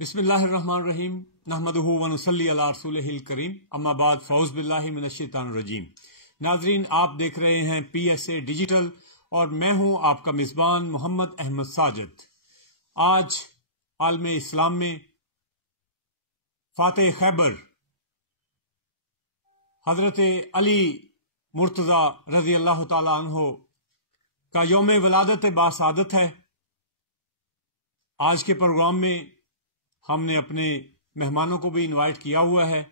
बिस्मिल्लाहिर्रहमानिर्रहीम नहमदुहु व नुसल्ली अला रसूलिहिल करीम अम्मा बाद फ़ौज़ बिल्लाहि मिनश शैतानिर रजीम। नाज़रीन, आप देख रहे हैं PSA डिजिटल और मैं हूं आपका मिज़बान मोहम्मद अहमद साजिद। आज आलम इस्लाम में फ़ातेह खैबर हज़रत अली मुर्तज़ा रज़ी अल्लाह ताला अन्हो का यौम वलादत बासादत है। आज के प्रोग्राम में हमने अपने मेहमानों को भी इनवाइट किया हुआ है,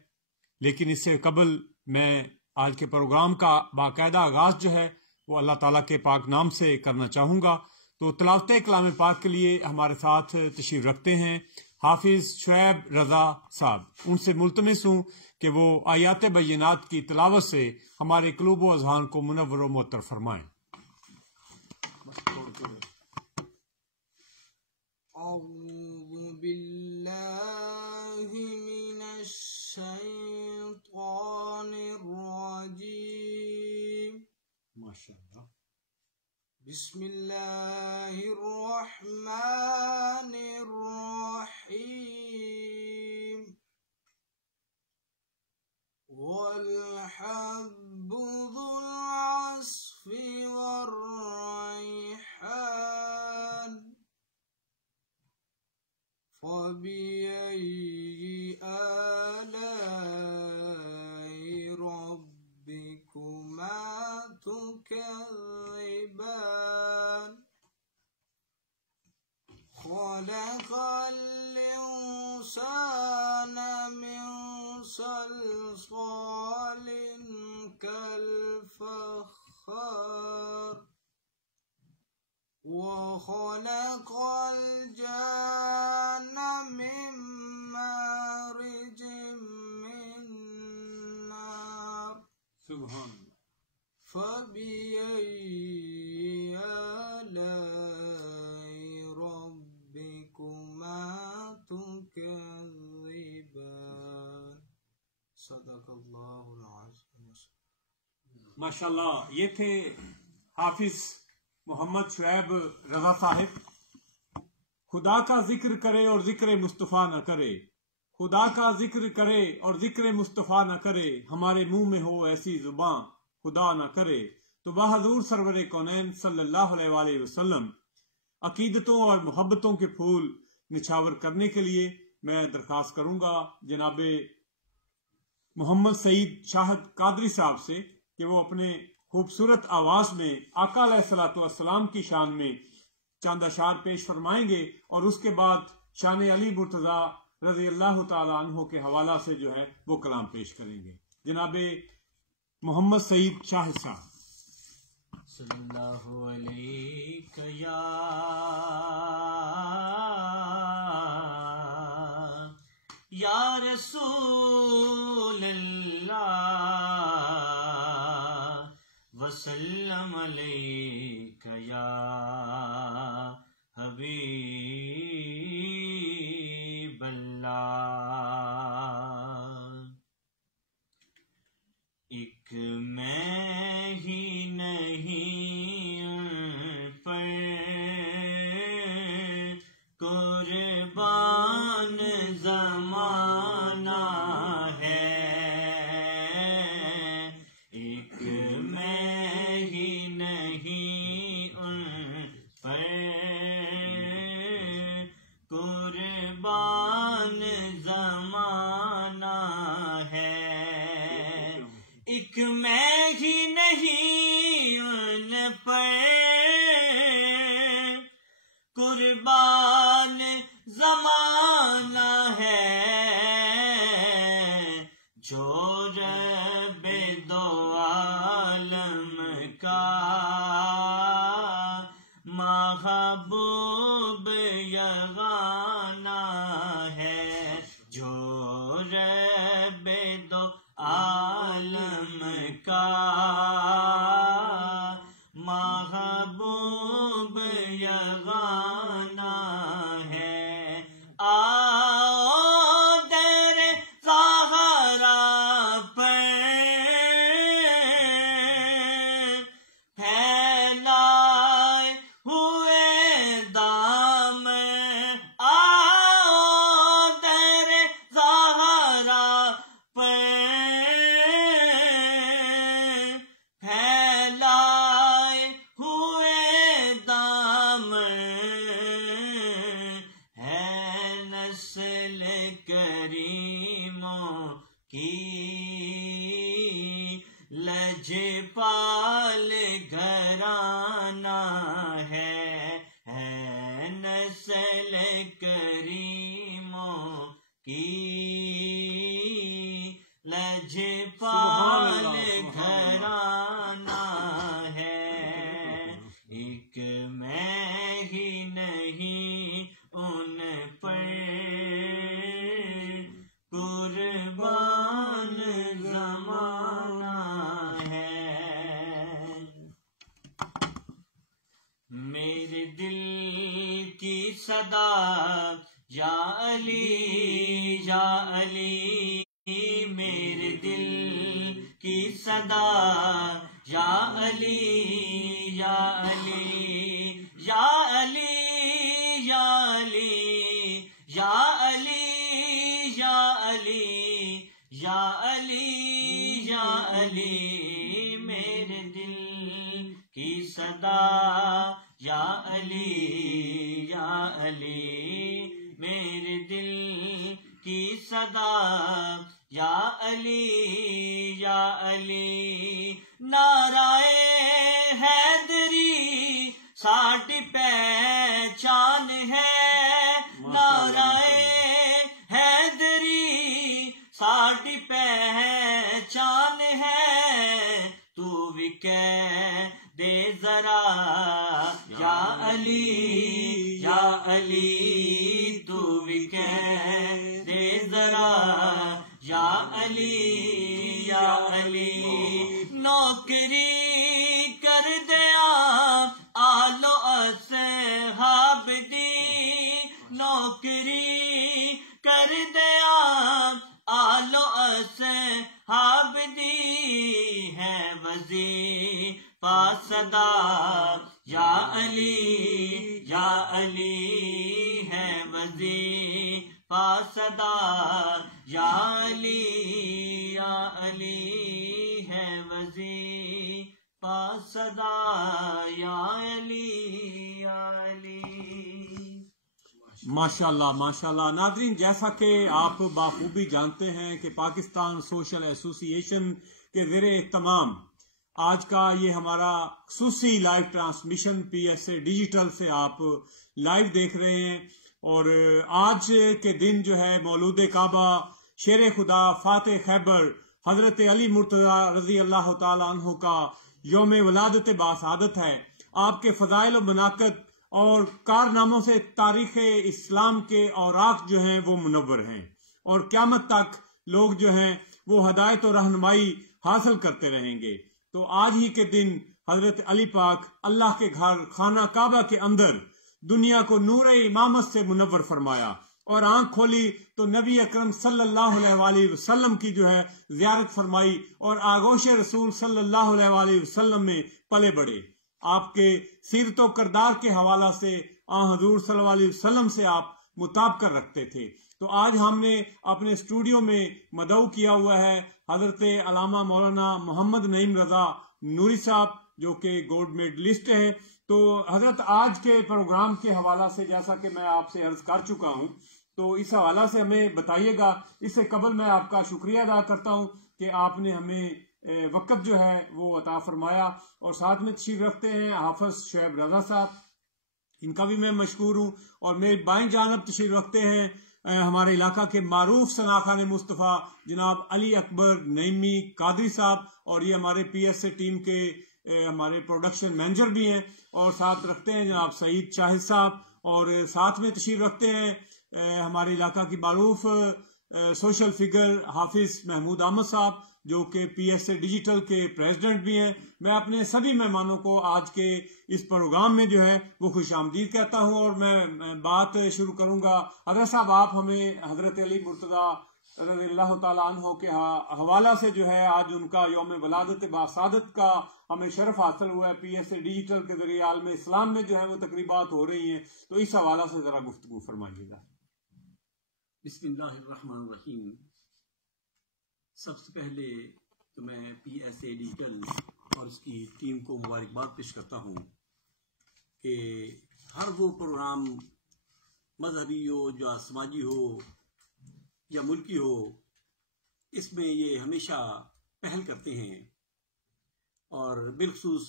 लेकिन इससे कबल मैं आज के प्रोग्राम का बाकायदा आगाज जो है वो अल्लाह ताला के पाक नाम से करना चाहूँगा। तो तिलावत कलाम पाक के लिए हमारे साथ तशरीफ रखते हैं हाफिज शुएब रजा साहब। उनसे मुल्तमिस हूँ कि वो आयात बय्यनात की तिलावत से हमारे क़ुलूब व अज़हान को मुनव्वर व मुअत्तर फरमाएं। माशाअल्लाह। बिस्मिल्लाहिर्रहमानिर्रहीम वल हब्बु ज़ुल अस्फ़ि वर्रैहान फ़बिअय्यि आलाइ रब्बिकुमा तुकज़्ज़िबान ख़लक़ल इंसाना मिन सल्सालिन कल फ़ख़्ख़ार वख़लक़ल जन्न मिन मारिजिम मिन नार सुभान फ़बिअय्यि आलाइ रब्बिकुमा तुकज़्ज़िबान सदक़ल्लाहुल अज़ीम। माशाअल्लाह, ये थे हाफिज मोहम्मद शुएब रजा साहिब। खुदा का जिक्र करे और जिक्र मुस्तफ़ा न करे, खुदा का जिक्र करे और जिक्र मुस्तफ़ा न करे, हमारे मुंह में हो ऐसी जुबान खुदा न करे। तो बहादुर सरवरे कौनैन सल्लल्लाहु अलैहि वसल्लम अकीदतों और मोहब्बतों के फूल निछावर करने के लिए मैं दरखास्त करूंगा जनाबे मोहम्मद सईद शाहद कादरी साहब से कि वो अपने खूबसूरत आवाज में आका अलैहिस्सलातु वस्सलाम की शान में चंद अशार पेश फरमाएंगे और उसके बाद शान अली मुर्तजा रज़ी अल्लाह ताला अन्हो के हवाला से जो है वो कलाम पेश करेंगे। जनाबे मोहम्मद सईद शाहिद साहब। सल्लल्लाहु अलैका या रसूल अल्लाह वसल्लम अलैका या हबीब अल्लाह। एक मैं ही नहीं पर कुर्बान ज़माना है, एक मैं ही नहीं पर कुर्बान ज़माना है, एक मैं ही नहीं उन पर कुर्बान ज़माना है, करीमों की लजपाल घराना है नस्ल करीमों की लजपाल घराना है। एक मैं ही नहीं उन पर कुर्बान ज़माना है। मेरे दिल की सदा या अली या अली, मेरे दिल की सदा या अली या अली या अली या अली या अली या अली या अली या अली, मेरे दिल की सदा या अली या अली, मेरे दिल की सदा या अली या अली। नाराए हैदरी साडी पहचान है, नाराए हैदरी साडी पहचान है। तू भी कह दे जरा या अली या अली, तू भी कह दे जरा या अली या अली। नौकरी कर दिया आलो असहाब दी, नौकरी कर दिया आलो असहाब दी, है वजीफा सदा या अली या अली, है वजीफा सदा या अली या अली, है वजीफा सदा या अली या अली। माशाल्लाह माशाल्लाह। नादरीन, जैसा कि आप बाखूबी जानते हैं कि पाकिस्तान सोशल एसोसिएशन के ज़ेरे एहतमाम आज का ये हमारा खुसूसी लाइव ट्रांसमिशन PSA डिजिटल से आप लाइव देख रहे हैं। और आज के दिन जो है मौलूद काबा शेर खुदा फाते खैबर हजरत अली मुर्तज़ा रजी अल्लाह ताला अन्हु का यौम वलादत बासादत है। आपके फ़ज़ाइल और मनाक़त और कारनामों से तारीख़ इस्लाम के औराक जो हैं वो मुनव्वर हैं, और क़यामत तक लोग जो हैं वो हदायत और रहनुमाई हासिल करते रहेंगे। तो आज ही के दिन हजरत अली पाक अल्लाह के घर खाना काबा के अंदर दुनिया को नूर इमामत से मुनव्वर फरमाया, और आंख खोली तो नबी अकरम सल्लल्लाहु अलैहि वसल्लम की जो है ज़ियारत फरमाई, और आगोश रसूल सल्लल्लाहु अलैहि वसल्लम में पले बढ़े। आपके सीरत व किरदार के हवाला से हजूर सल्लल्लाहु अलैहि वसल्लम से आप मुताबिक रखते थे। तो आज हमने अपने स्टूडियो में मदऊ किया हुआ है हजरत अलामा मौलाना मोहम्मद नईम रजा नूरी साहब, जो कि गोल्ड मेडलिस्ट है। तो हजरत आज के प्रोग्राम के हवाला से जैसा कि मैं आपसे अर्ज कर चुका हूं, तो इस हवाला से हमें बताइएगा। इससे कबल मैं आपका शुक्रिया अदा करता हूं कि आपने हमें वक़्त जो है वो अता फरमाया। और साथ में तशरीफ रखते हैं हाफिज शुएब रजा साहब, इनका भी मैं मशकूर हूँ। और मेरे बाईं जानब तशरीफ रखते हैं हमारे इलाका के मारूफ सनाखान मुस्तफ़ा जनाब अली अकबर नईमी कादरी साहब, और ये हमारे PSA टीम के हमारे प्रोडक्शन मैनेजर भी हैं। और साथ रखते हैं जनाब सईद शाहिद साहब, और साथ में तशरीफ रखते हैं हमारे इलाका की मारूफ सोशल फिगर हाफिज महमूद अहमद साहब, जो कि PSA डिजिटल के प्रेसिडेंट भी हैं। मैं अपने सभी मेहमानों को आज के इस प्रोग्राम में जो है वो खुशामदीद कहता हूँ। और मैं बात शुरू करूंगा। हजरत साहब, आप हमें हजरत अली मुर्तज़ा रज़ियल्लाहु ताला अन्हु के हवाला से जो है आज उनका यौम वलादत बासादत का हमें शरफ हासिल हुआ है। PSA डिजिटल के जरिए आलम इस्लाम में जो है वो तकरीबात हो रही हैं, तो इस हवाला से जरा गुफ्तगू फरमाइएगा। बिस्मिल्लाहिर्रहमानिर्रहीम। सबसे पहले तो मैं PSA डिजिटल और उसकी टीम को मुबारकबाद पेश करता हूँ कि हर वो प्रोग्राम मजहबी हो या समाजी हो या मुल्की हो, इसमें ये हमेशा पहल करते हैं। और बिलखसूस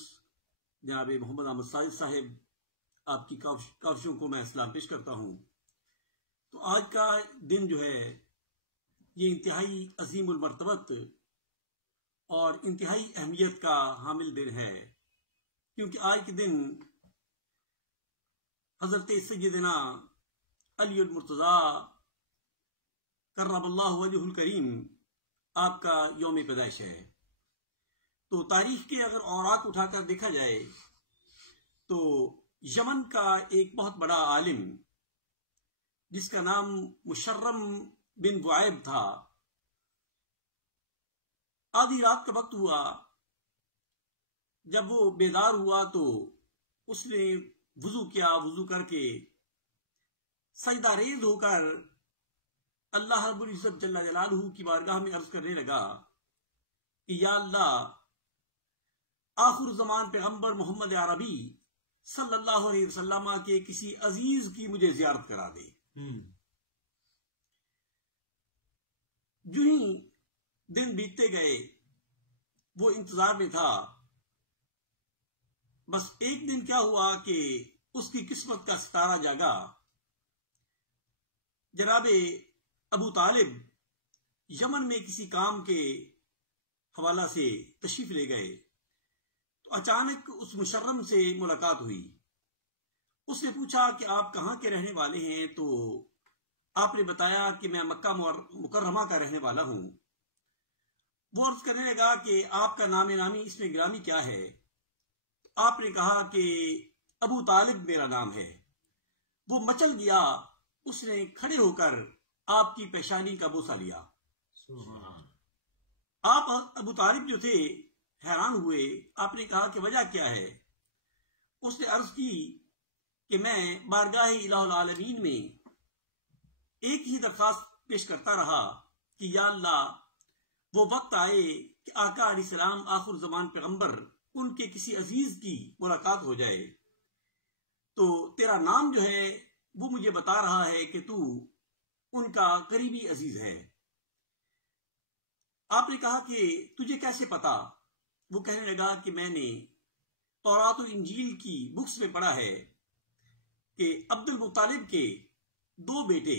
जनाब मोहम्मद अहमद साजिद साहब, आपकी काविशों को मैं सलाम पेश करता हूँ। तो आज का दिन जो है ये इंतहाई अजीमुल मर्तबत और इंतहाई अहमियत का हामिल दिन है, क्योंकि आज के दिन हजरत सैयदना अली मुर्तज़ा कर्रमल्लाहु वजहुल करीम आपका यौम पैदाइश है। तो तारीख के अगर औराक उठाकर देखा जाए तो यमन का एक बहुत बड़ा आलिम जिसका नाम मुशर्रम बिन बुआइब था, आधी रात का वक्त हुआ, जब वो बेदार हुआ तो उसने वुजू किया। वुजू करके सजदा रेज़ होकर अल्लाह रब्बुल इज्जत जल्ला जलालहू की बारगाह में अर्ज करने लगा कि या अल्लाह, आखिर ज़मान पैगंबर मोहम्मद अरबी सल्लल्लाहु अलैहि वसल्लम के किसी अजीज की मुझे ज़ियारत करा दे। जो ही दिन बीतते गए वो इंतजार में था। बस एक दिन क्या हुआ कि उसकी किस्मत का सितारा जागा। जनाबे अबू तालिब यमन में किसी काम के हवाला से तशरीफ ले गए तो अचानक उस मुशर्रम से मुलाकात हुई। उसने पूछा कि आप कहाँ के रहने वाले हैं? तो आपने बताया कि मैं मक्का मुकर्रमा का रहने वाला हूं। वो अर्ज करने लगा कि आपका नामे नामी इसमें गिरामी क्या है? आपने कहा कि अबू तालिब मेरा नाम है। वो मचल गया, उसने खड़े होकर आपकी पेशानी का बोसा लिया। आप अबू तालिब जो थे हैरान हुए। आपने कहा कि वजह क्या है? उसने अर्ज की कि मैं बारगाह इलाहुल आलमीन में एक ही दरखास्त पेश करता रहा कि या अल्लाह, वो वक्त आए कि आका अलैहिस्सलाम आखिर ज़मान पैगंबर उनके किसी अजीज की मुलाकात हो जाए। तो तेरा नाम जो है वो मुझे बता रहा है कि तू उनका करीबी अजीज है। आपने कहा कि तुझे कैसे पता? वो कहने लगा कि मैंने तौरात और इंजील की बुक्स में पढ़ा है कि अब्दुल मुत्तालिब के दो बेटे,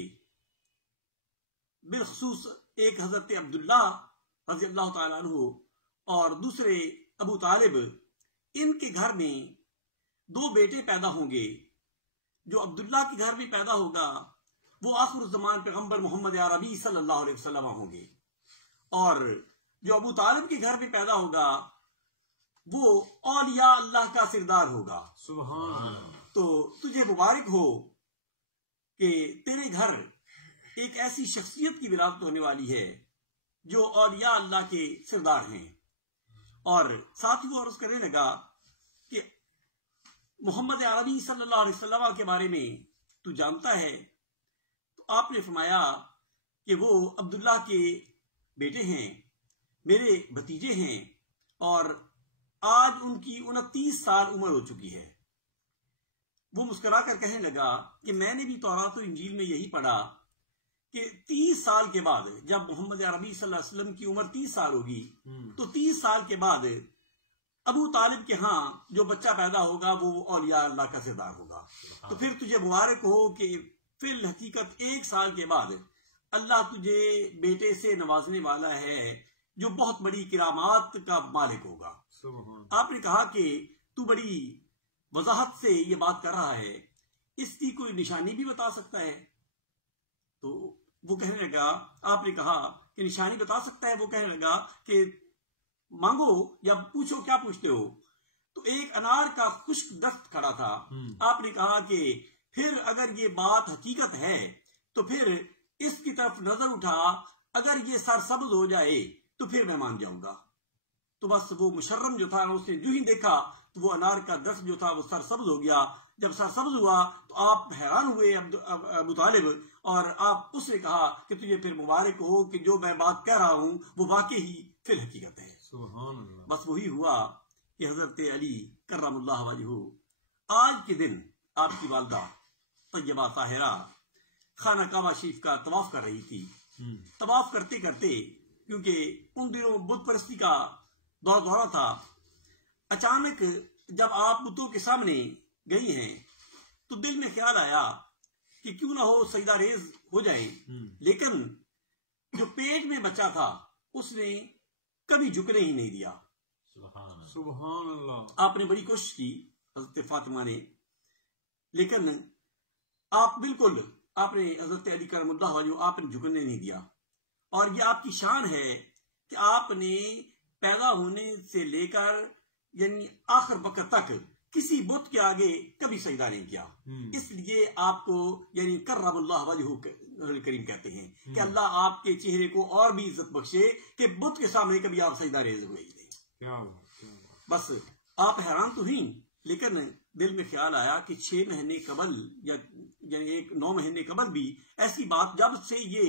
बिलखसूस एक हजरत अब्दुल्ला रज़ी अल्लाह ताला अन्हु और दूसरे अबू तालिब, इनके घर में दो बेटे पैदा होंगे। जो अब्दुल्ला के घर में पैदा होगा वो आखिर ज़मान पैगंबर मोहम्मद अरबी सल्लल्लाहु अलैहि वसल्लम होंगे, और जो अबू तालिब के घर में पैदा होगा वो औलिया अल्लाह का सिरदार होगा। सुभान अल्लाह। तो तुझे मुबारक हो कि तेरे घर एक ऐसी शख्सियत की विरासत होने वाली है जो औलिया अल्लाह के सिरदार हैं। और साथ ही वो अर्ज करने लगा कि मोहम्मद अरबी सल्लल्लाहु अलैहि वसल्लम के बारे में तू जानता है? तो आपने फरमाया कि वो अब्दुल्ला के बेटे हैं, मेरे भतीजे हैं, और आज उनकी 29 साल उम्र हो चुकी है। वो मुस्कुराकर कहने लगा कि मैंने भी तौरात और इंजील में यही पढ़ा कि 30 साल के बाद, जब मोहम्मद अरबी सल्लल्लाहु अलैहि वसल्लम की उम्र 30 साल होगी, तो 30 साल के बाद अबू तालिब के यहाँ जो बच्चा पैदा होगा वो औलिया अल्लाह का सिरदार होगा। तो फिर तुझे मुबारक हो कि फिर हकीकत 1 साल के बाद अल्लाह तुझे बेटे से नवाजने वाला है जो बहुत बड़ी किरामात का मालिक होगा। आपने कहा कि तू बड़ी वजाहत से ये बात कर रहा है, इसकी कोई निशानी भी बता सकता है? तो वो कहने लगा, आपने कहा कि निशानी बता सकता है? वो कहने लगा कि मांगो या पूछो, क्या पूछते हो? तो एक अनार का खुश्क दस्त खड़ा था। आपने कहा कि फिर अगर ये बात हकीकत है तो फिर इसकी तरफ नजर उठा, अगर ये सरसब्ज हो जाए तो फिर मैं मान जाऊंगा। तो बस वो मुशर्रम जो था उसने जो ही देखा तो वो अनार का दस्त जो था वो सरसब्ज हो गया। जब सरसब्ज हुआ तो आप हैरान हुए अबू तालिब, और आप उससे कहा कि तुझे फिर मुबारक हो कि जो मैं बात कह रहा हूं वो वाकई ही फिर हकीकत है। बस वही हुआ कि हजरत अली कर्रमुल्लाहु वजहू आज के दिन आपकी वालदा तैयबा ताहिरा खाना काबा शरीफ का तवाफ कर रही थी। तवाफ करते करते, क्योंकि उन दिनों बुत परस्ती का दौरा था, अचानक जब आप बुतों के सामने गई हैं तो दिल में ख्याल आया कि क्यों ना हो सजदा रेज हो जाए। लेकिन जो पेट में बच्चा था उसने कभी झुकने ही नहीं दिया। सुभान अल्लाह। आपने बड़ी कोशिश की हजरत फातिमा ने, लेकिन आप बिल्कुल, आपने हजरत अली करमुल्लाह वजहू आपने झुकने नहीं दिया। और ये आपकी शान है कि आपने पैदा होने से लेकर यानी आखिर वक्त तक किसी बुत के आगे कभी सजदा नहीं किया। इसलिए आपको यानी कर्रमुल्लाह वजहू करीम कहते हैं कि अल्लाह आपके चेहरे को और भी इज्जत बख्शे कि बुत के सामने कभी आप सजदा रेज हुए ही नहीं। बस आप हैरान तो हुई, लेकिन दिल में ख्याल आया कि 6 महीने कबल या यानी 9 महीने कबल भी ऐसी बात, जब से ये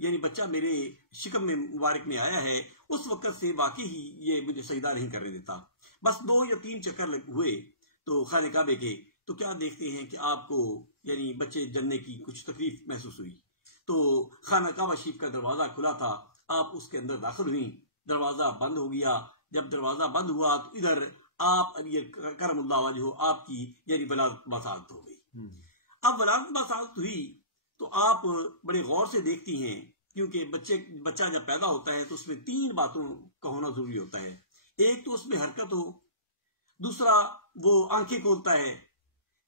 यानी बच्चा मेरे शिकम में मुबारक में आया है उस वक्त से वाकई ही ये मुझे सजदा नहीं करने देता। बस 2 या 3 चक्कर हुए तो खाने काबे के, तो क्या देखते हैं कि आपको यानी बच्चे जन्ने की कुछ तकलीफ महसूस हुई। तो खाना काबा शरीफ का दरवाजा खुला था, आप उसके अंदर दाखिल हुई, दरवाजा बंद हो गया। जब दरवाजा बंद हुआ तो इधर आप अली करमुल्लाह वजहू आपकी यानी वलादत बासादत हो गई। अब वलादत बासादत हुई तो आप बड़े गौर से देखती हैं, क्योंकि बच्चा जब पैदा होता है तो उसमें 3 बातों का होना जरूरी होता है। एक तो उसमें हरकत हो, दूसरा वो आंखें खोलता है,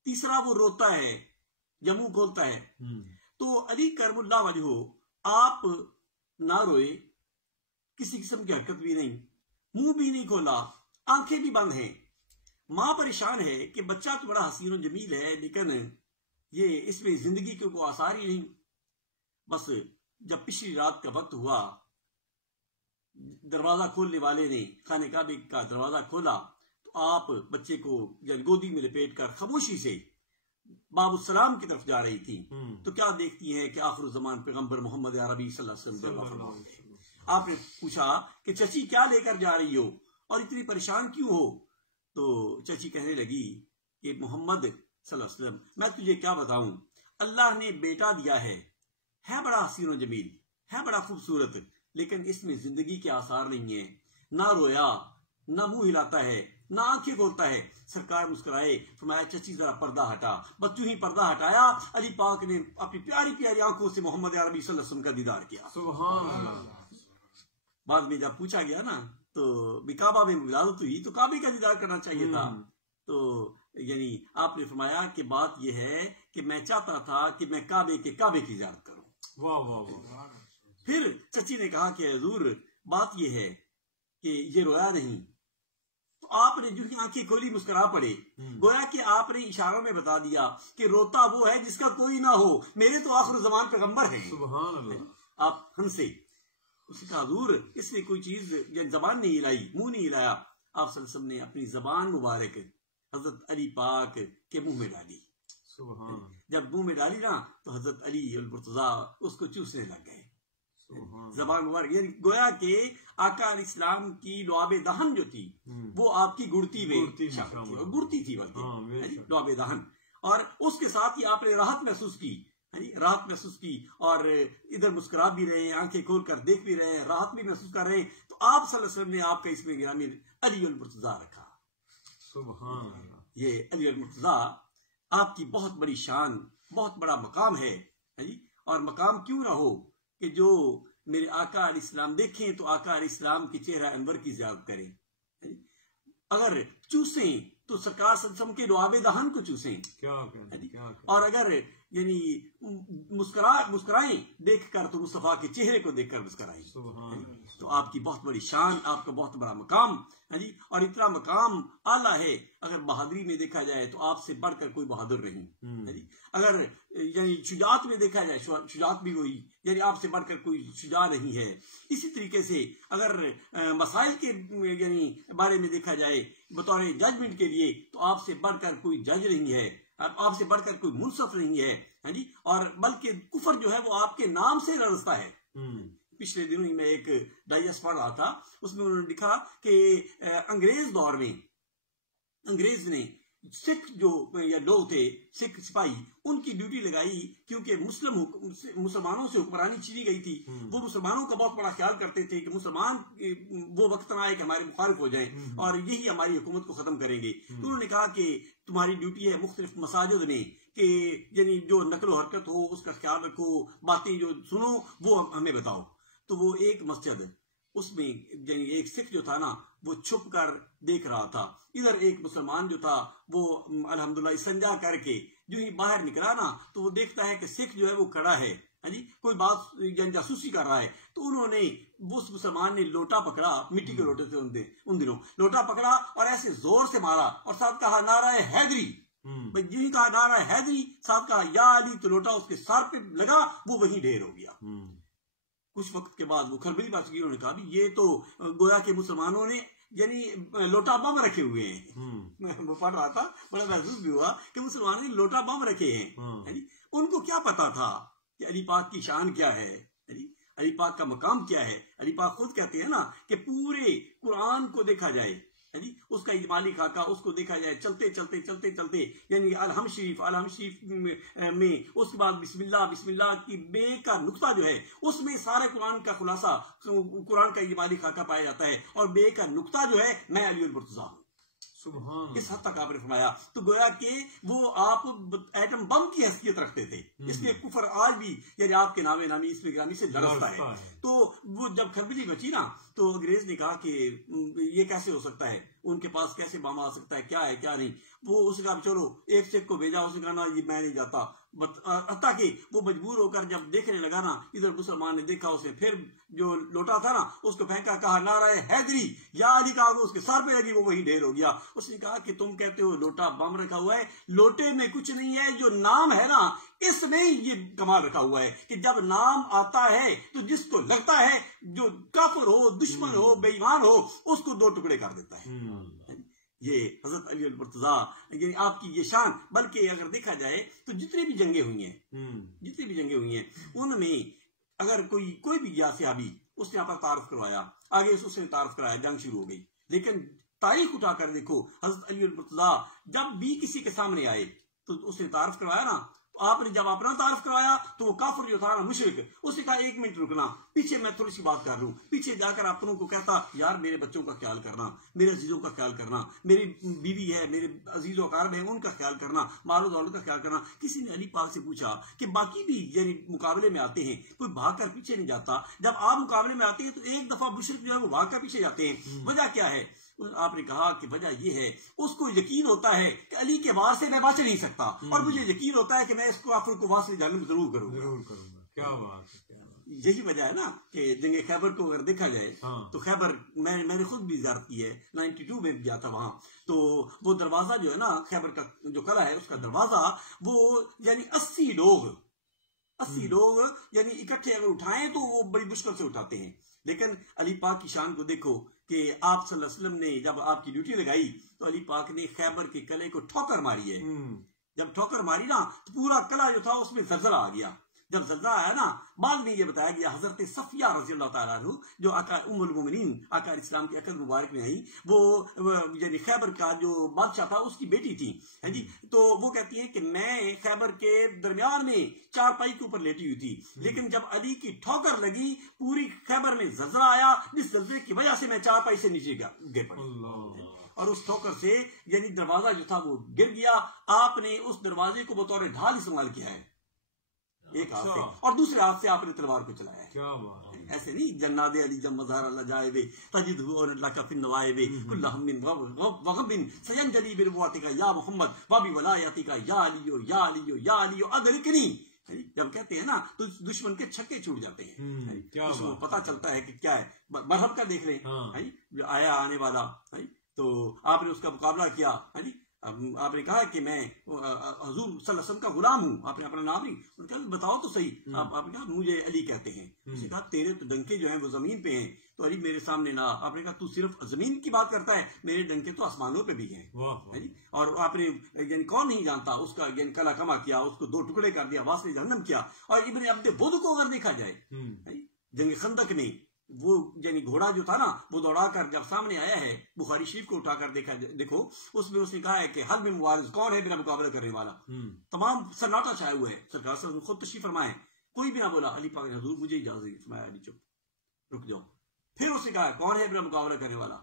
तीसरा वो रोता है या मुंह खोलता है। तो अली करमुल्लाह वजहू आप ना रोए, किसी किस्म की हरकत भी नहीं, मुंह भी नहीं खोला, आंखें भी बंद हैं। मां परेशान है कि बच्चा तो बड़ा हसीन और जमील है, लेकिन ये इसमें जिंदगी के कोई आसार ही नहीं। बस जब पिछली रात का वक्त हुआ, दरवाजा खोलने वाले ने खाने काबे का दरवाजा खोला तो आप बच्चे को गोदी में लपेट कर खामोशी से बाबुसलाम की तरफ जा रही थी। तो क्या देखती हैं कि आखिर ज़मान पैगंबर मोहम्मद अरबी सल्लल्लाहु अलैहि वसल्लम। आपने पूछा कि चची क्या लेकर जा रही हो और इतनी परेशान क्यों हो? तो चची कहने लगी कि मोहम्मद सल्लल्लाहु अलैहि वसल्लम, मैं तुझे क्या बताऊं, अल्लाह ने बेटा दिया है बड़ा हसीन और जमील, है बड़ा खूबसूरत, लेकिन इसमें जिंदगी के आसार नहीं है। ना रोया, ना मुंह हिलाता है, ना आंखें खोलता है। सरकार मुस्कुराए, फरमाया चची जरा पर्दा हटा। बच्चों ही पर्दा हटाया, अली पाक ने अपनी प्यारी प्यारी आंखों से मोहम्मद अरबी सल्लल्लाहु अलैहि वसल्लम का दीदार किया। सुभान अल्लाह। बाद में जब पूछा गया ना तो काबा में विलादत हुई तो काबे का दीदार करना चाहिए था। तो यानी आपने फरमाया कि बात यह है कि मैं चाहता था कि मैं काबे की ज़ियारत करूं। वाह वाह वाह। फिर चची ने कहा कि हुजूर बात यह है कि ये रोया नहीं। तो आपने जो ही आंखें खोली मुस्कुरा पड़े, गोया कि आपने इशारों में बता दिया कि रोता वो है जिसका कोई ना हो, मेरे तो आखिर ज़मान पैगंबर हैं। सुभान अल्लाह। आप हमसे उसने कहा हुजूर इसने कोई चीज या जबान नहीं हिलाई, मुंह नहीं हिलाया। आप सल्लल्लाहु अलैहि वसल्लम ने अपनी जबान मुबारक हजरत अली पाक के मुंह में डाली। जब मुंह में डाली ना तो हजरत अली मुर्तजा उसको चूसने लग गए। जबान मुबारक यानी गोया के आका इस्लाम की लुआबे दहन जो थी वो आपकी गुड़ती में गुड़ती थी, बल्कि लुआबे दहन। और उसके साथ ही आपने राहत महसूस की, और इधर मुस्कुरा भी रहे हैं, आंखें खोल कर देख भी रहे हैं, राहत भी महसूस कर रहे हैं। तो आप सल्लल्लाहु अलैहि वसल्लम ने आपका इसमें गिरामी अली अल मुर्तजा रखा। सुभान अल्लाह। ये अली अल मुर्तजा आपकी बहुत बड़ी शान, बहुत बड़ा मकाम है। और मकाम क्यों ना हो कि जो मेरे आका अलैहि सलाम देखें तो आका अलैहि सलाम के चेहरा अनवर की ज़ियारत करें। अगर चूसें तो सरकार सल्लल्लाहु के लुआबे दहन को चूसें। क्या। और अगर यानी मुस्कुराएं देखकर तो मुस्तफा के चेहरे को देखकर मुस्कुराएं। तो आपकी बहुत बड़ी शान, आपका बहुत बड़ा मकाम और इतना मकाम आला है। अगर बहादुरी में देखा जाए तो आपसे बढ़कर कोई बहादुर नहीं। अगर यानी शुजात में देखा जाए, शुजात भी वही, यानी आपसे बढ़कर कोई शुजा नहीं है। इसी तरीके से अगर मसाइल के यानी बारे में देखा जाए बतौर जजमेंट के लिए तो आपसे बढ़कर कोई जज नहीं है, आपसे बढ़कर कोई मुनसफ नहीं है। और बल्कि कुफर जो है वो आपके नाम से रड़ता है। पिछले दिनों ही मैं एक डाइजेस्ट पढ़ रहा था, उसमें उन्होंने लिखा कि अंग्रेज दौर में अंग्रेज ने सिख जो या लोग थे, सिख सिपाही, उनकी ड्यूटी लगाई, क्योंकि मुसलमानों से हुक्मरानी छीनी गई थी। वो मुसलमानों का बहुत बड़ा ख्याल करते थे कि मुसलमान वो वक्त ना आए कि हमारे मुखालिफ हो जाएं और यही हमारी हुकूमत को खत्म करेंगे। तो उन्होंने कहा कि तुम्हारी ड्यूटी है मुख्तलिफ मसाजिद में कि यानी जो नकलो हरकत हो उसका ख्याल रखो, बातें जो सुनो वो हमें बताओ। तो वो एक मस्जिद, उसमें एक सिख जो था ना वो छुप कर देख रहा था। इधर एक मुसलमान जो था वो अल्हम्दुलिल्लाह संजा करके जो ही बाहर निकला ना तो वो देखता है कि सिख जो है वो खड़ा है, जी कोई बात जासूसी कर रहा है। तो उन्होंने उस मुसलमान ने लोटा पकड़ा, मिट्टी के लोटे थे उन दिनों, लोटा पकड़ा और ऐसे जोर से मारा और साथ कहा नारा हैदरी। भाई जी कहा नारा हैदरी, साथ कहा या अली, तो लोटा उसके सर पे लगा, वो वहीं ढेर हो गया। कुछ वक्त के बाद वो खरबली बादशाह ने कहा ये तो गोया के मुसलमानों ने यानी लोटा बम रखे हुए हैं। वो पढ़ रहा था, बड़ा महसूस भी हुआ कि मुसलमानों ने लोटा बम रखे हैं। उनको क्या पता था कि अली पाक की शान क्या है, अली पाक का मकाम क्या है। अली पाक खुद कहते हैं ना कि पूरे कुरान को देखा जाए, उसका इजमाली खाका उसको देखा जाए, चलते चलते चलते चलते यानी अलहम शरीफ में उसके बाद बिस्मिल्लाह बिस्मिल्लाह की बे का नुक्ता जो है उसमें सारे कुरान का खुलासा, कुरान का इजमाली खाका पाया जाता है। और बे का नुक्ता जो है मैं अली मुर्तजा हूं, इस हद तक आपने फरमाया। तो गोया कि वो आप एटम बम की हैसियत रखते थे, इसलिए कुफर आज भी यानी आपके नामे नामी इसमें ग्रामी से लड़ता है। तो वो जब खरबली बची ना तो अंग्रेज ने कहा कि ये कैसे हो सकता है, उनके पास कैसे बम आ सकता है, क्या है क्या नहीं। वो उसने कहा चलो एक सिख को भेजा, उसने कहा ना ये मैं नहीं जाता। ताकि वो मजबूर होकर जब देखने लगा ना, इधर मुसलमान ने देखा, उसने फिर जो लोटा था ना उसको फेंका, कहा नाराए हैदरी या अली, कहा उसके सर पे लगी, वो वही ढेर हो गया। उसने कहा कि तुम कहते हो लोटा बम रखा हुआ है, लोटे में कुछ नहीं है, जो नाम है ना इसमें ये कमाल रखा हुआ है कि जब नाम आता है तो जिसको लगता है जो काफिर हो, दुश्मन हो, बेईमान हो, उसको दो टुकड़े कर देता है। ये हजरत अली मुर्तजा यानी आपकी ये शान। बल्कि अगर देखा जाए तो जितनी भी जंगें हुई हैं उनमें अगर कोई भी गया सहाबी, उसने यहाँ पर तारफ करवाया, आगे उसने तारफ कराया, जंग शुरू हो गई। लेकिन तारीख उठाकर देखो, हजरत अली मुर्तजा जब भी किसी के सामने आए तो उसने तारफ करवाया ना, तो आपने जब अपना तारफ करवाया तो वो काफिर जो था ना मुशरिक, उसने कहा 1 मिनट रुकना, पीछे मैं थोड़ी सी बात कर लूं। पीछे जाकर अपनों को कहता यार मेरे बच्चों का ख्याल करना, मेरे अजीजों का ख्याल करना, मेरी बीवी है, मेरे अजीजों कारब है, उनका ख्याल करना, मालो दौलत का ख्याल करना। किसी ने अली पाक से पूछा कि बाकी भी यानी मुकाबले में आते हैं, कोई भाग कर पीछे नहीं जाता, जब आप मुकाबले में आते हैं तो एक दफा मुशरिक जो है वो भाग कर पीछे जाते हैं, वजह क्या है? आपने कहा कि वजह यह है उसको यकीन होता है कि अली के वार से मैं बच नहीं सकता, और मुझे यकीन होता है कि मैं इसको काफिर को वार से जहन्नम जरूर करूंगा। क्या बात है, यही वजह है ना कि जंग खैबर को अगर देखा जाए तो खैबर मैंने खुद भी ज़ियारत की है, 92 में भी गया था वहां। तो वो दरवाजा जो है ना खैबर का जो किला है उसका दरवाजा, वो यानी 80 लोग यानी इकट्ठे अगर उठाएं तो वो बड़ी मुश्किल से उठाते हैं। लेकिन अली पाक की शान को देखो कि आप सल्लल्लाहु अलैहि वसल्लम ने जब आपकी ड्यूटी लगाई तो अली पाक ने खैबर के किले को ठोकर मारी है। जब ठोकर मारी ना तो पूरा किला जो था उसमें जलजला आ गया। जब जलजला आया ना, बाद में ये बताया गया हजरत सफिया रजी अल्लाह ताला अन्हु जो उम्मुल मोमिनीन आका इस्लाम की अकद मुबारक में आई, वो यानी खैबर का जो बादशाह था उसकी बेटी थी, है जी। तो वो कहती है कि मैं खैबर के दरमियान में चारपाई के ऊपर लेटी हुई थी, लेकिन जब अली की ठोकर लगी पूरी खैबर में जलजला आया, जिस जलजले की वजह से मैं चारपाई से नीचे गिर पड़ी और उस ठोकर से यानी दरवाजा जो था वो गिर गया। आपने उस दरवाजे को बतौर ढाल इस्तेमाल किया है, एक हाथ से, और दूसरे हाथ से आपने तलवार को चलाया है। क्या बात है, ऐसे नहीं जन्नादे अली जब मज़ार अल्लाह जाए बे तजिद और लका फिन नवाए बे कुल्ला हममिन वगबिन सयंजली बिरवातिका या मोहम्मद वाबी वलायतिका या अलियो या अलियो या अलियो अगरिकनी। जब कहते हैं ना तो दुश्मन के छक्के छूट जाते हैं, उसको पता चलता है कि क्या है, मजहब का देख रहे हैं आया आने वाला है। तो आपने उसका मुकाबला किया है जी। आपने कहा कि मैं हुजूर सल्लल्लाहु अलैहि वसल्लम का गुलाम हूँ, आपने अपना नाम नहीं, उन्होंने कहा बताओ तो सही। आपने कहा मुझे अली कहते हैं। उसने कहा तेरे तो डंके जो हैं वो जमीन पे हैं, तो अली मेरे सामने ना। आपने कहा तू सिर्फ जमीन की बात करता है, मेरे डंके तो आसमानों पे भी हैं। और आपने यानी कौन नहीं जानता उसका यानी कला कमा किया, उसको 2 टुकड़े कर दिया, वास्ते जहन्नम किया। और इब्ने अब्द बुद को अगर देखा जाए जंग खंदक में वो यानी घोड़ा जो था ना वो दौड़ाकर जब सामने आया है, बुखारी शरीफ को उठाकर देखा, देखो उसमें उसने कहा है कि हल में मुबारिज, कौन है मेरा मुकाबला करने वाला। तमाम सन्नाटा छाया हुआ है, सरकार से खुद तशरीफ फरमाए, कोई भी ना बोला। अली पाक ने हुजूर मुझे इजाजत दी, फरमाया अली चुप, रुक जाओ। फिर उसने कहा कौन है मेरा मुकाबला करने वाला,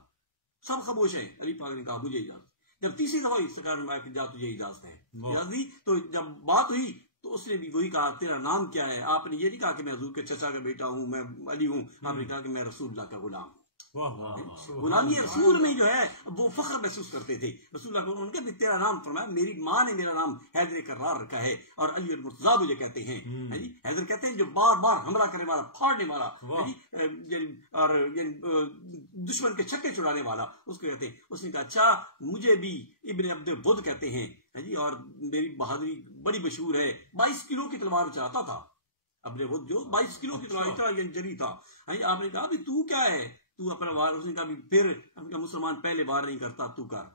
सब खामोश है। अली पाक ने कहा मुझे इजाजत। जब तीसरी दफा सरकार ने जा तुझे इजाजत है, इजाजत दी। तो जब बात हुई तो उसने भी वही कहा तेरा नाम क्या है। आपने ये नहीं कहा कि मैं हजूर के चचा का बेटा हूँ, मैं अली हूँ, आपने कहा कि मैं रसूलुल्लाह का गुलाम हूँ। गुलामी रसूल में जो है वो फख्र महसूस करते थे। रसूलुल्लाह को उनके भी तेरा नाम, फरमाया मेरी माँ ने मेरा नाम हैदर कर्रार रखा है और अली और मुर्तजा मुझे कहते हैं। हैदर कहते हैं जो बार बार हमला करने वाला, फाड़ने वाला, और दुश्मन के छक्के छुड़ाने वाला, उसको कहते हैं। उसने कहा अच्छा मुझे भी इब्ने अब्दुल बुद कहते हैं जी, और मेरी बहादुरी बड़ी मशहूर है। 22 किलो की तलवार चलाता था अपने बुद, जो 22 किलो की तलवार जरी था। आपने कहा तू क्या है, तू अपना वार, उसने कहा फिर मुसलमान पहले वार नहीं करता, तू कर।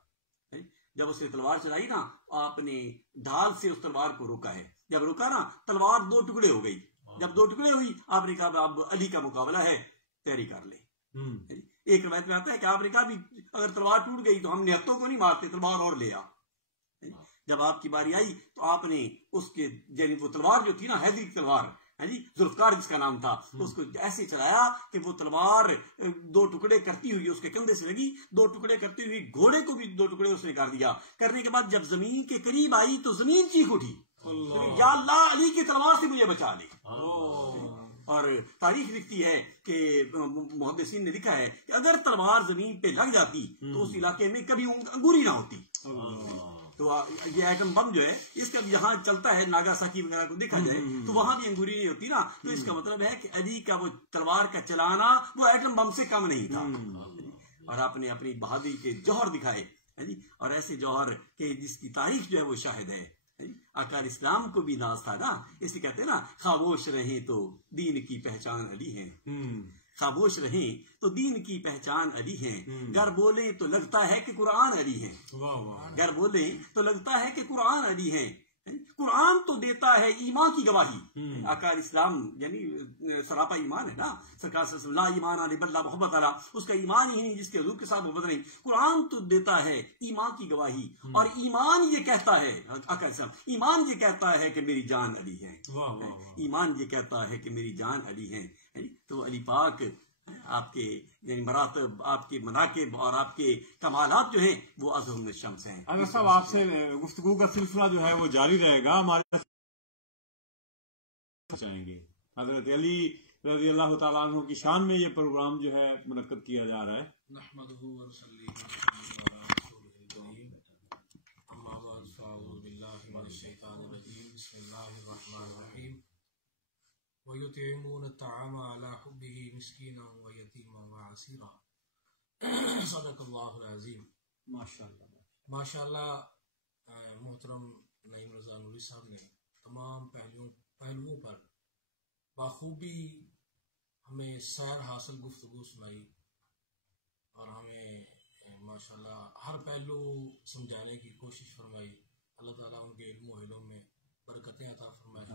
जब उसने तलवार चलाई ना, आपने ढाल से उस तलवार को रोका है। जब रोका ना, तलवार 2 टुकड़े हो गई। जब 2 टुकड़े हुई, आपने कहा अब अली का मुकाबला है, तैयारी कर ले। एक रवायत में आता है कि आपने कहा भी अगर तलवार टूट गई तो हम निहत्तों को नहीं मारते, तलवार और ले आ। जब आपकी बारी आई तो आपने उसके यानी वो तलवार जो थी ना, हैदरी की तलवार है जी, जुल्फकार जिसका नाम था, उसको ऐसे चलाया कि वो तलवार 2 टुकड़े करती हुई उसके कंधे से लगी। 2 टुकड़े करती हुई घोड़े को भी 2 टुकड़े उसने कर दिया। करने के बाद जब जमीन के करीब आई तो जमीन चीख उठी, या अल्लाह अली की तलवार से मुझे बचा ले। और तारीख लिखती है कि मुहद्दिसीन ने लिखा है कि अगर तलवार जमीन पे लग जाती तो उस इलाके में कभी अंगूरी ना होती। तो ये एटम बम जो है इसका यहाँ चलता है, नागासाकी वगैरह को देखा जाए तो वहां भी अंगूरी नहीं होती ना। तो इसका मतलब है कि अली का वो तलवार का चलाना वो एटम बम से कम नहीं था। और आपने अपनी बहादुरी के जौहर दिखाए जी, और ऐसे जौहर के जिसकी तारीफ जो है वो शाहिद है। आकार इस्लाम को भी नाज था ना, इसे कहते हैं ना खामोश रहे तो दीन की पहचान अली है। खामोश रहे तो दीन की पहचान अली है। गर बोले तो लगता है कि कुरान अली है। गर बोले तो लगता है कि कुरान अली है। कुरान तो देता है ईमान की गवाही। आकार इस्लाम यानी सरापा ईमान है ना। सरकार ला ईमान अली बल्ला मोहब्बत अला, उसका ईमान ही नहीं जिसके हुजूर के साथ मोहब्बत नहीं। कुरान तो देता है ईमान की गवाही, और ईमान ये कहता है, आकार इस्लाम ईमान ये कहता है कि मेरी जान अली है। ईमान ये कहता है कि मेरी जान अली है। तो अली पाक आपके यानी मरातब, आपके मनाकिब और आपके कमालात जो हैं वो अज़म शम्स हैं। अगर साहब आपसे गुफ्तगू का सिलसिला जो है वो जारी रहेगा, हमारे चाहेंगे हजरत अली रज़ी अल्लाह तआला अन्हु की शान में ये प्रोग्राम जो है मुनक्कद किया जा रहा है। वयुतिमून तआम अला हुब्बिही मिस्कीना व यतीमा व असीरा। सदक़ल्लाहुल अज़ीम। माशाअल्लाह मोहतरम नईम रज़ा नूरी साहब ने तमाम पहलुओं पर बाखूबी हमें सैर हासिल गुफ्तगू सुनाई और हमें माशाअल्लाह हर पहलू समझाने की कोशिश फरमाई। अल्लाह ताला उनके इल्म व इल्म में बरकतें अता फरमाए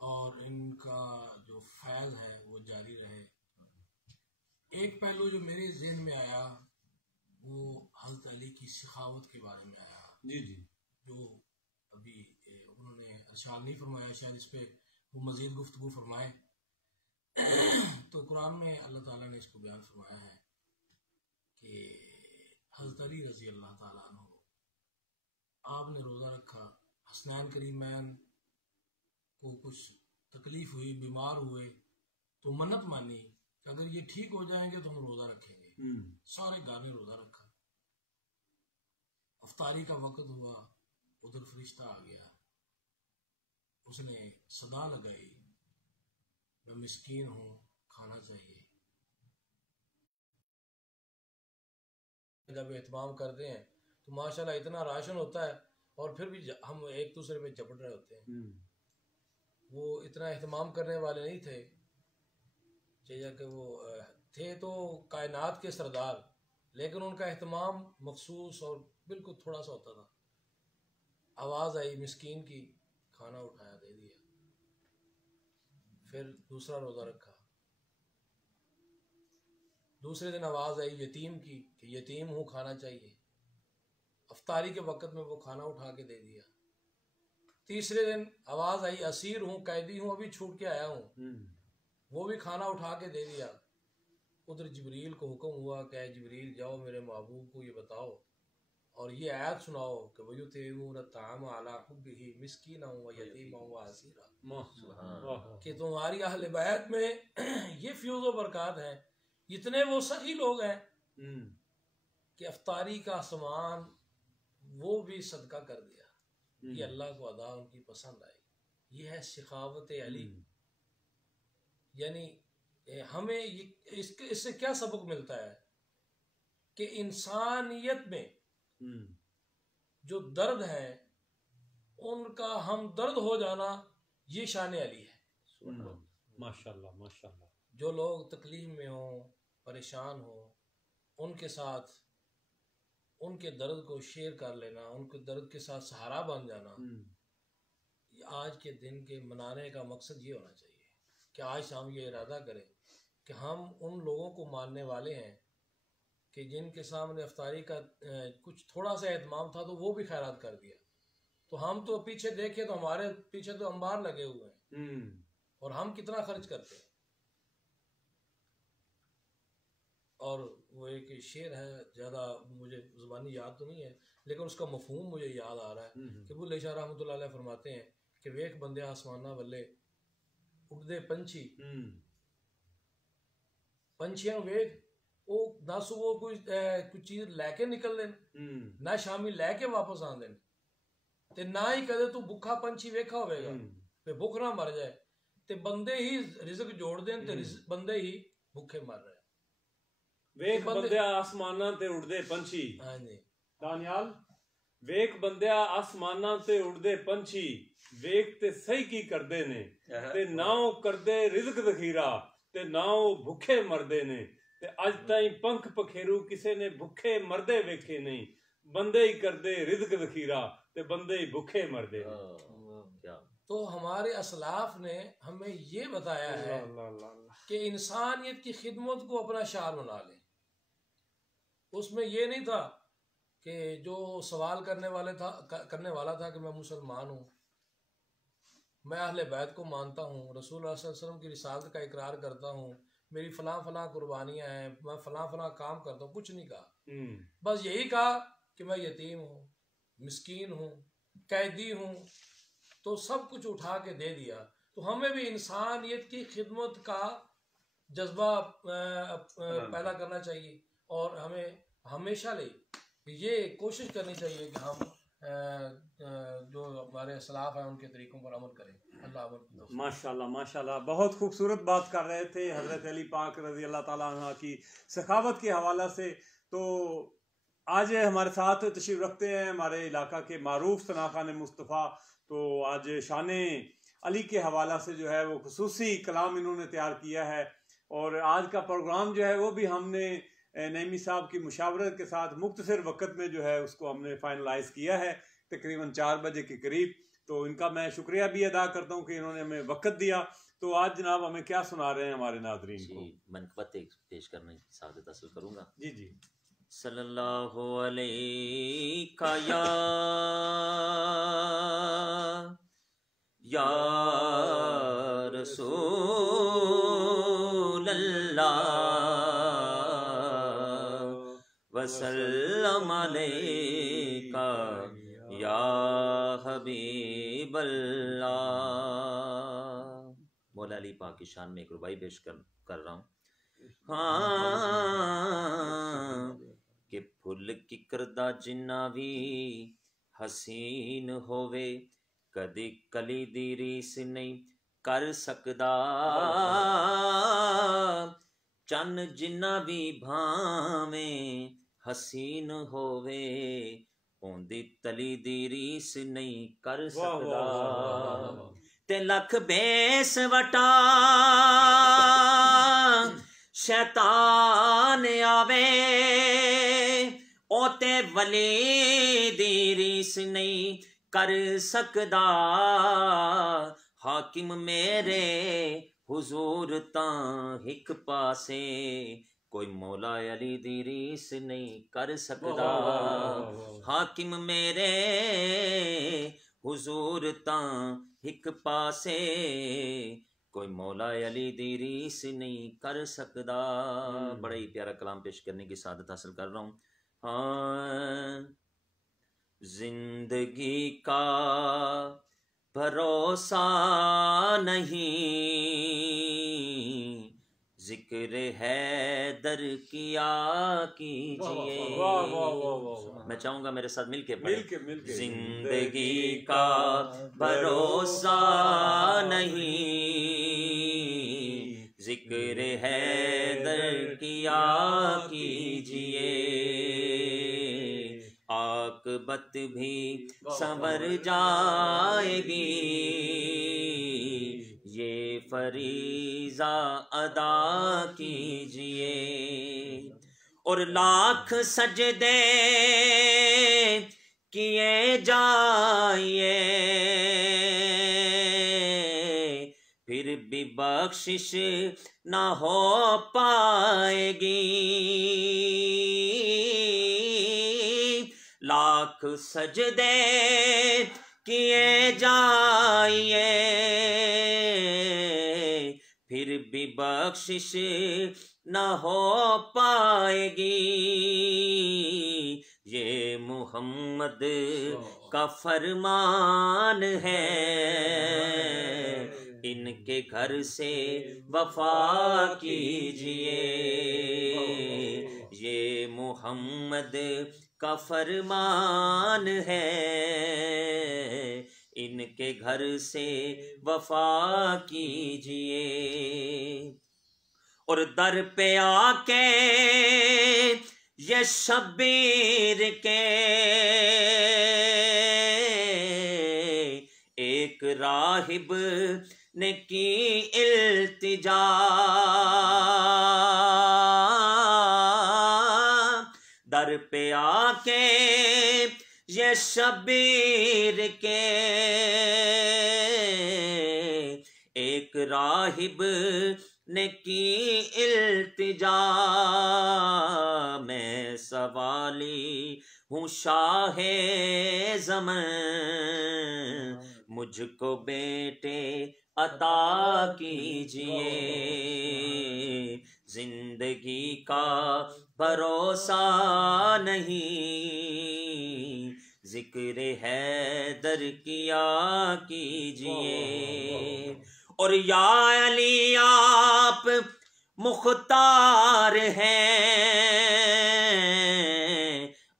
और इनका जो फैज़ है वो जारी रहे। एक पहलू जो मेरे ज़हन में आया वो हज़रत अली की सखावत के बारे में आया। जी जी, जो अभी उन्होंने इरशाद नहीं फरमाया, शायद इस पे वो मज़ीद गुफ्तगू फरमाए। तो कुरान में अल्लाह ताला ने इसको बयान फरमाया है कि हज़रत अली रज़ी अल्लाह ताला अन्हु, आपने रोज़ा रखा, हसनैन करीमैन को कुछ तकलीफ हुई, बीमार हुए, तो मन्नत मानी कि अगर ये ठीक हो जाएंगे तो हम रोजा रखेंगे। सारे घर ने रोजा रखा। अफ्तारी का वक्त हुआ, उधर फरिश्ता आ गया, उसने सदा लगाई, मैं मिस्कीन हूँ, खाना चाहिए। जब एहतमाम करते हैं तो माशाल्लाह इतना राशन होता है और फिर भी हम एक दूसरे पे झपट रहे होते हैं। वो इतना एहतमाम करने वाले नहीं थे, चाहिए कि वो थे तो कायनात के सरदार, लेकिन उनका एहतमाम मखसूस और बिल्कुल थोड़ा सा होता था। आवाज़ आई मिस्कीन की, खाना उठाया दे दिया, फिर दूसरा रोज़ा रखा, दूसरे दिन आवाज़ आई यतीम की कि यतीम हूँ, खाना चाहिए। अफ्तारी के वक़्त में वो खाना उठा के दे दिया। तीसरे दिन आवाज़ आई असीर हूँ, कैदी हूँ, अभी छूट के आया हूँ, वो भी खाना उठा के दे दिया। उधर जिब्रील को हुक्म हुआ कि जिब्रील जाओ मेरे महबूब को ये बताओ और ये आयत सुनाओ कि वयुतिमून ताम अला हुब्बिही मिस्कीना व यतीमा व असीरा, कि तुम्हारी अहले बैत में ये फ्यूज़ व बरक़ात है, इतने वो सही लोग हैं कि अफ्तारी का सामान वो भी सदका कर दिया। ये अल्लाह को अदा उनकी पसंद आई। ये है सखावत अली। यानी हमें इससे क्या सबक मिलता है कि इंसानियत में जो दर्द है उनका हम दर्द हो जाना, ये शान अली है। माशाल्लाह माशाल्लाह। जो लोग तकलीफ में हो, परेशान हो, उनके साथ उनके दर्द को शेयर कर लेना, उनके दर्द के साथ सहारा बन जाना, आज के दिन के मनाने का मकसद ये होना चाहिए कि आज हम ये इरादा करें कि हम उन लोगों को मानने वाले हैं कि जिनके सामने अफ्तारी का कुछ थोड़ा सा एहतमाम था तो वो भी खैरात कर दिया। तो हम तो पीछे देखें तो हमारे पीछे तो अंबार लगे हुए हैं और हम कितना खर्च करते हैं। और वो एक शेर है, ज़्यादा मुझे ज़ुबानी याद तो नहीं है लेकिन उसका मफहूम मुझे याद आ रहा है कि बुल्ले शाह रहमतुल्लाह अलैह फरमाते हैं कि वेख बंदे आसमाना वल्ले उड़दे पंछी, पंछियां वेख वो ना सुबह कुछ चीज़ लैके निकल देन ना शामी लैके वापस आ देन ते ना ही कदे तू भुखा पंछी वेखा होवेगा ते भुख ना मर जाए, ते बंदे ही रिज़्क जोड़ देन ते बंदे ही भुखे मर रहे। वेख बंदिया आसमाना ते उड़दे पंछी। हाँ जी दानियाल, वेख बंदिया आसमाना ते उड़दे पंछी, वेख ते सही की करदे ने ते नाओ करदे रिज़्क ज़खीरा ते नाओ भुखे मरदे ने, ते अज ताईं पंख पखेरू किसे ने भुखे मरदे वेखे नहीं, बंदे ही करदे रिज़्क ज़खीरा ते बंदे ही भुखे मरदे। तो हमारे असलाफ ने हमें ये बताया है कि इंसानियत की खिदमत को अपना शार बना लें। उसमें ये नहीं था कि जो सवाल करने वाला था कि मैं मुसलमान हूँ, मैं अहले बैत को मानता हूँ, रसूल सल्लल्लाहु अलैहि वसल्लम की रिसालत का इकरार करता हूँ, मेरी फलां फलां कुर्बानियाँ हैं, मैं फलां फलां काम करता हूँ, कुछ नहीं कहा। बस यही कहा कि मैं यतीम हूँ, मिस्कीन हूँ, कैदी हूँ, तो सब कुछ उठा के दे दिया। तो हमें भी इंसानियत की खिदमत का जज्बा पैदा करना चाहिए और हमें हमेशा ये कोशिश करनी चाहिए कि हम जो हमारे असलाफ हैं उनके तरीकों पर अमल करें। अल्लाह माशाल्लाह माशाल्लाह, बहुत खूबसूरत बात कर रहे थे हज़रत अली पाक रज़ी अल्लाह ताला अन्हु की सखावत के हवाला से। तो आज हमारे साथ तशरीफ़ रखते हैं हमारे इलाका के मारूफ सना खान मुस्तफ़ा। तो आज शान अली के हवाला से जो है वो खुसूसी कलाम इन्होंने तैयार किया है और आज का प्रोग्राम जो है वो भी हमने नईमी साहब की मुशावरत के साथ मुख्तसर वक़्त में जो है उसको हमने फाइनलाइज़ किया है तकरीबन 4 बजे के करीब। तो इनका मैं शुक्रिया भी अदा करता हूँ कि इन्होंने हमें वक़्त दिया। तो आज जनाब हमें क्या सुना रहे हैं हमारे नाज़रीन को? मनक़बत पेश करने की सादत हासिल करूँगा। जी जी। सल्लल्लाहु अलैहि या रसूल अल्लाह वसल्लम अलैका या हबीब अल्लाह। मौला अली पाक की शान में एक रुबाई पेश कर रहा हूँ। हाँ कि फुल की करदा जिन्ना भी हसीन होवे कदी कली दी रीस नहीं कर सकदा, चन जिन्ना भी भावे हसीन होवे ओंदी तली दी रीस नहीं कर सकदा। ते लख बेस वटा शैतान आवे ओते वली दी रीस नहीं कर सकदा, हाकिम मेरे हुजूर तां हिक पासे कोई मौला अली दी रीस नहीं कर सकदा। हाकिम मेरे हुजूर तां हिक पासे, कोई मौला अली दी रीस नहीं कर सकदा। बड़ा ही प्यारा कलाम पेश करने की सादत हासिल कर रहा हूँ। हाँ, जिंदगी का भरोसा नहीं, जिक्र हैदर किया कीजिए। मैं चाहूंगा मेरे साथ मिलके पढ़ें। जिंदगी का भरोसा नहीं, जिक्र हैदर किया कीजिए। आकबत भी संवर जाएगी, ये फरीज़ा अदा कीजिए। और लाख सजदे किए जाइए, फिर भी बख्शिश ना हो पाएगी। लाख सजदे किए जाइए, फिर भी बख्शिश न हो पाएगी। ये मुहम्मद का फरमान है, इनके घर से वफा कीजिए। ये मुहम्मद का फरमान है, इनके घर से वफा कीजिए। और दर पे आके ये शब्बीर के एक राहिब ने की इल्तिजा। दर पे आके ये शब्बीर के एक राहिब ने की इल्तिजा। मैं सवाली हूँ शाहे ज़मान, मुझको बेटे अता कीजिए। जिंदगी का भरोसा नहीं, जिक्र हैदर किया कीजिए। और या अली आप मुख्तार हैं,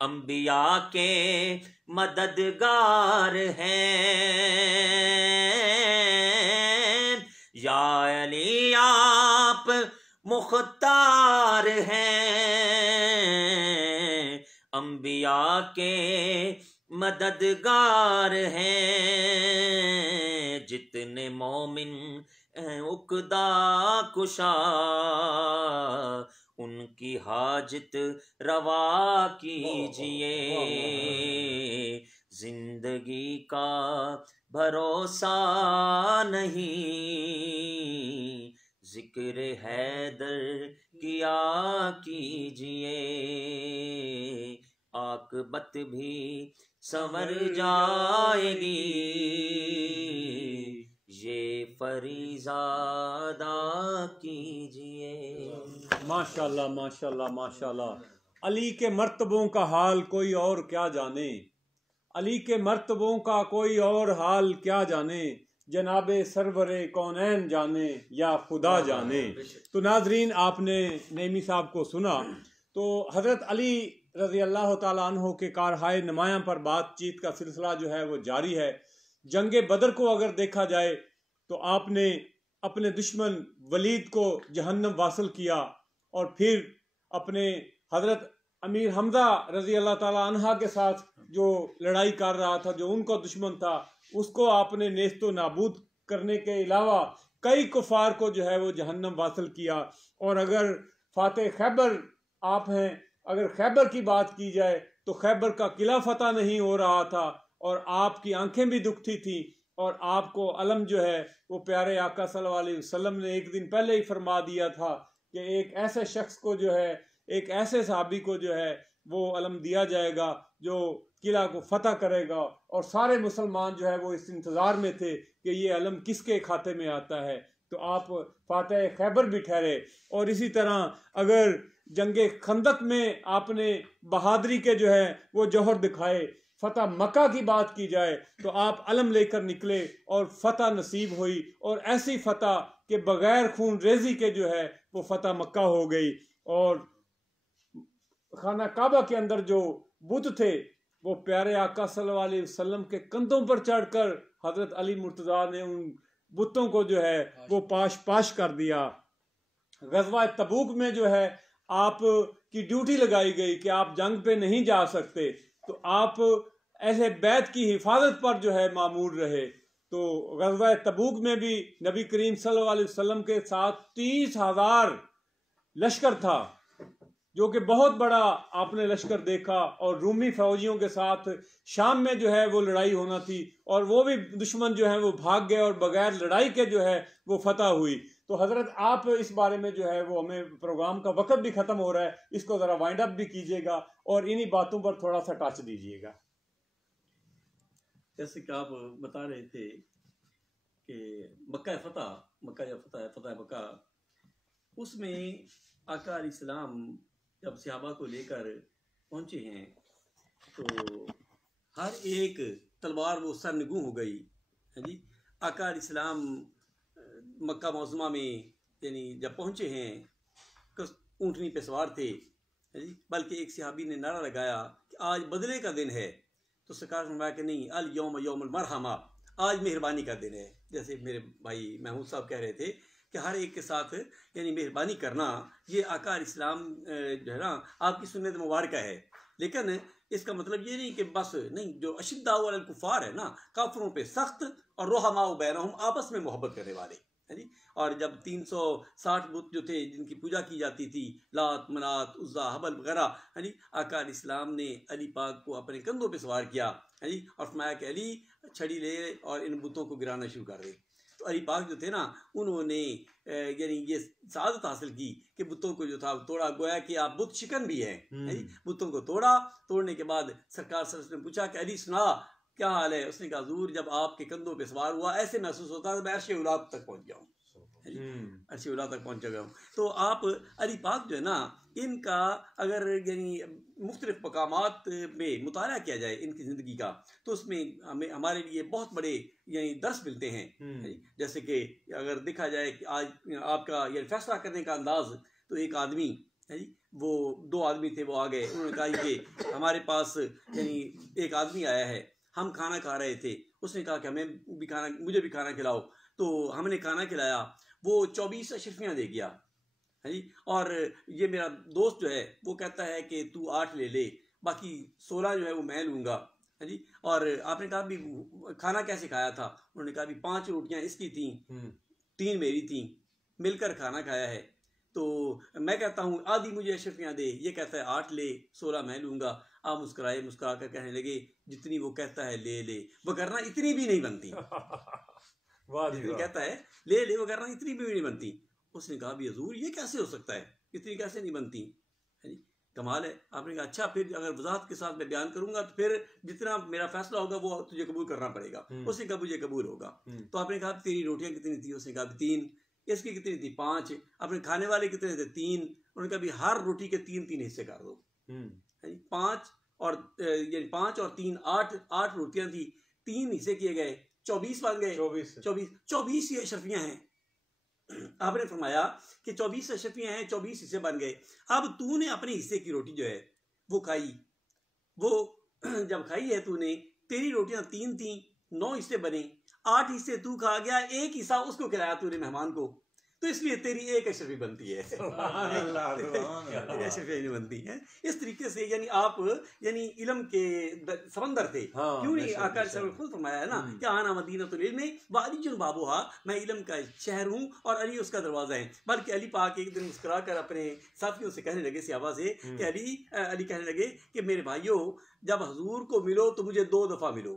अंबिया के मददगार हैं। या अली आप मुख्तार हैं, अंबिया के मददगार हैं। जितने मोमिन उकदा कुशा, उनकी हाजत रवा कीजिए। जिंदगी का भरोसा नहीं, जिक्र हैदर किया कीजिए। आकबत भी संवर जाएगी, ये फरीज़ा अदा कीजिए। माशाल्लाह माशाल्लाह माशाल्लाह। अली के मर्तबों का हाल कोई और क्या जाने, अली के मर्तबों का कोई और हाल क्या जाने। जनाबे सरवरे कौनैन जाने या खुदा जाने। तो नाजरीन, आपने नईमी साहब को सुना। तो हज़रत अली रज़ी अल्लाह ताला अन्हो के कारहाय नुमायां पर बातचीत का सिलसिला जो है वो जारी है। जंगे बदर को अगर देखा जाए तो आपने अपने दुश्मन वलीद को जहन्नम वासिल किया, और फिर अपने हज़रत अमीर हमजा रज़ी अल्लाह ताला अन्हा के साथ जो लड़ाई कर रहा था, जो उनका दुश्मन था, उसको आपने नेस्तो नाबूद करने के अलावा कई कुफार को जो है वो जहन्नम वासिल किया। और अगर फातेह खैबर आप हैं, अगर खैबर की बात की जाए तो खैबर का किला फतह नहीं हो रहा था, और आपकी आंखें भी दुखती थी, और आपको अलम जो है वो प्यारे आका सल्लल्लाहु अलैहि वसल्लम ने एक दिन पहले ही फरमा दिया था कि एक ऐसे शख्स को जो है, एक ऐसे सहाबी को जो है वो अलम दिया जाएगा जो किला को फतह करेगा, और सारे मुसलमान जो है वो इस इंतज़ार में थे कि ये अलम किसके खाते में आता है। तो आप फातह खैबर भी ठहरे। और इसी तरह अगर जंगे खंदक में आपने बहादुरी के जो है वो जौहर दिखाए, फतह मक्का की बात की जाए तो आप अलम लेकर निकले और फतह नसीब हुई, और ऐसी फतह के बगैर खून रेजी के जो है वो फतह मक्का हो गई। और खाना काबा के अंदर जो बुत थे वो प्यारे आका सल्लल्लाहु अलैहि वसल्लम के कंधों पर चढ़कर हजरत अली मुर्तज़ा ने उन बुतों को जो है वो पाश कर दिया। गज़वा तबूक में जो है आप की ड्यूटी लगाई गई कि आप जंग पे नहीं जा सकते, तो आप ऐसे बैत की हिफाजत पर जो है मामूर रहे। तो गज़वा तबूक में भी नबी करीम सल्लल्लाहु अलैहि वसल्लम के साथ 30,000 लश्कर था, जो कि बहुत बड़ा आपने लश्कर देखा। और रूमी फौजियों के साथ शाम में जो है वो लड़ाई होना थी, और वो भी दुश्मन जो है वो भाग गए और बगैर लड़ाई के जो है वो फतह हुई। तो हजरत आप इस बारे में जो है वो, हमें प्रोग्राम का वक्त भी ख़त्म हो रहा है, इसको ज़रा वाइंड अप भी कीजिएगा और इन्हीं बातों पर थोड़ा सा टच दीजिएगा। जैसे कि आप बता रहे थे कि मक्का फतह, उसमें आका अलैहिस्सलाम जब सहाबा को लेकर पहुंचे हैं तो हर एक तलवार वो सरनगू हो गई है जी। आका अलैहिस्सलाम मक्का मौज़ूमा में यानी जब पहुंचे हैं ऊँटनी पे सवार थे है जी, बल्कि एक सहाबी ने नारा लगाया कि आज बदले का दिन है, तो सरकार ने फरमाया कि नहीं, अल यौम यौमुल मरहमा, आज मेहरबानी का दिन है। जैसे मेरे भाई महमूद साहब कह रहे थे कि हर एक के साथ यानी मेहरबानी करना, ये आका अलैहिस्सलाम जो है ना आपकी सुन्नत मुबारक है। लेकिन इसका मतलब ये नहीं कि बस नहीं, जो अशिद्दाउ अलल कुफ़ार है ना, काफिरों पे सख्त, और रुहमाउ बैनहुम, आपस में मोहब्बत करने वाले है जी। और जब 360 बुत जो थे जिनकी पूजा की जाती थी, लात मनात उज़्ज़ा हबल वगैरह है जी, आका अलैहिस्सलाम ने अली पाक को अपने कंधों पे सवार किया है जी, और फरमाया कि अली छड़ी ले और इन बुतों को गिराना शुरू कर दे। तो अली पाक जो थे ना, उन्होंने यानी ये सादत हासिल की कि बुतों को जो था तोड़ा, गोया कि आप बुत शिकन भी हैं, बुतों को तोड़ा। तोड़ने के बाद सरकार सल्लल्लाहु अलैहि वसल्लम ने पूछा कि अली सुना क्या हाल है? उसने कहा हुजूर, जब आपके कंधों पे सवार हुआ ऐसे महसूस होता है मैं अर्श उलाद तक पहुंच गया हूँ, अर्श उलाद तक पहुंच गया हूँ। तो आप अली पाक जो है ना, इनका अगर यानी मुख्तलिफ मकामात में मुताला किया जाए इनकी ज़िंदगी का, तो उसमें हमें हमारे लिए बहुत बड़े यानी दर्स मिलते हैं। जैसे कि अगर देखा जाए कि आज आपका ये फैसला करने का अंदाज, तो एक आदमी है जी, वो 2 आदमी थे, वो आ गए, उन्होंने कहा कि हमारे पास यानी एक आदमी आया है, हम खाना खा रहे थे, उसने कहा कि मुझे भी खाना खिलाओ। तो हमने खाना खिलाया, वो 24 अशरफियाँ दे गया है जी, और ये मेरा दोस्त जो है वो कहता है कि तू 8 ले ले, बाकी 16 जो है वो मैं लूँगा है जी। और आपने कहा भी खाना कैसे खाया था? उन्होंने कहा भी 5 रोटियां इसकी थी, 3 मेरी थी, मिलकर खाना खाया है। तो मैं कहता हूँ आधी मुझे अशरफियाँ दे, ये कहता है 8 ले, 16 मैं लूँगा। आप मुस्कुराए, मुस्कुरा कर कहने लगे जितनी वो कहता है ले ले, वगरना इतनी भी नहीं बनती। जितनी कहता है ले ले, वगरना इतनी भी नहीं बनती। उसने कहा भी हजूर ये कैसे हो सकता है, इतनी कैसे नहीं बनती है जी, कमाल है। आपने कहा अच्छा, फिर अगर वजाहत के साथ मैं बयान करूंगा तो फिर जितना मेरा फैसला होगा वो तुझे कबूल करना पड़ेगा। उसने कहा मुझे कबूल होगा। तो आपने कहा तेरी रोटियां कितनी थी? उसने कहा 3। इसकी कितनी थी? 5। अपने खाने वाले कितने थे? 3। उन्होंने कहा भी हर रोटी के 3-3 हिस्से कर दो। 5 और 3 8 रोटियां थी, 3 हिस्से किए गए, 24 बन गए। 24 ये अशरफियां हैं। आपने फरमाया कि 24 अशरफियां हैं, 24 हिस्से बन गए। अब तूने अपने हिस्से की रोटी जो है वो खाई, वो जब खाई है तूने, तेरी रोटियां 3 थी, 9 हिस्से बने, 8 हिस्से तू खा गया, 1 हिस्सा उसको खिलाया तूने मेहमान को, तो इसलिए तेरी 1 अशरफी बनती है। अशरफी नहीं बनती है। इस तरीके से यानी आप यानी इल्म के समंदर थे। क्यों नहीं आका खुद फरमाया है ना कि आना मदीनतुल इल्म व अली बाबुहा, मैं इल्म का शहर हूँ और अली उसका दरवाजा है। बल्कि अली पाक एक दिन मुस्कुरा कर अपने साथियों से कहने लगे, सहाबा से, कि अली कहने लगे कि मेरे भाइयों, जब हजूर को मिलो तो मुझे 2 दफा मिलो।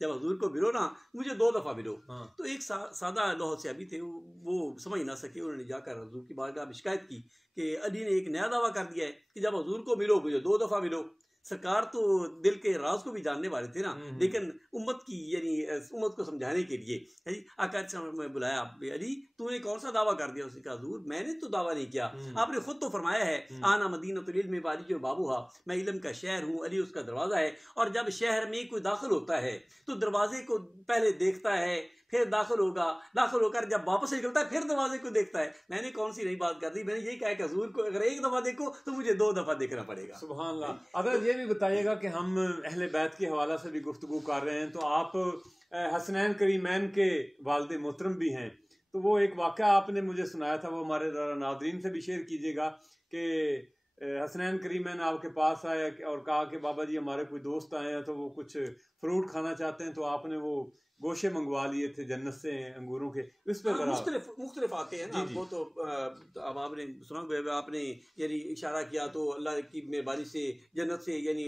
जब हजूर को मिलो ना मुझे 2 दफ़ा मिलो। हाँ। तो एक सादा लोह से अभी थे, वो समझ ना सके, उन्होंने जाकर हजूर की बारगाह में शिकायत की कि अली ने एक नया दावा कर दिया है कि जब हजूर को मिलो मुझे 2 दफ़ा मिलो। सरकार तो दिल के राज को भी जानने वाले थे ना, लेकिन उम्मत की यानी उम्मत को समझाने के लिए आका में बुलाया, अली तूने कौन सा दावा कर दिया? उसने कहा हजूर मैंने तो दावा नहीं किया, आपने खुद तो फरमाया है आना मदीनतुल इल्म वाली जो बाबूहा, मैं इल्म का शहर हूँ, अली उसका दरवाजा है। और जब शहर में कोई दाखिल होता है तो दरवाजे को पहले देखता है, फिर दाखिल होगा, दाखिल होकर जब वापस निकलता है फिर दरवाजे को देखता है। मैंने कौन सी नई बात कर दी, मैंने यही कहा कि हजूर को अगर 1 दफा देखो तो मुझे 2 दफा देखना पड़ेगा। सुभान अल्लाह। अगर ये भी बताइएगा कि हम अहले बैत के हवाला से भी गुफ्तगू कर रहे हैं, तो आप हसनैन करीमैन के वालिद मोहतरम भी हैं, तो वो एक वाक़या आपने मुझे सुनाया था, वो हमारे नाज़रीन से भी शेयर कीजिएगा कि हसनैन करीमैन आपके पास आया और कहा कि बाबा जी हमारे कोई दोस्त आए हैं तो वो कुछ फ्रूट खाना चाहते हैं, तो आपने वो गोशे मंगवा लिए थे जन्नत से अंगूरों के, इस पर मुख्तलिफ आते हैं ना। वो तो अब आपने सुना, आपने यानी इशारा किया तो अल्लाह की मेहरबानी से जन्नत से यानी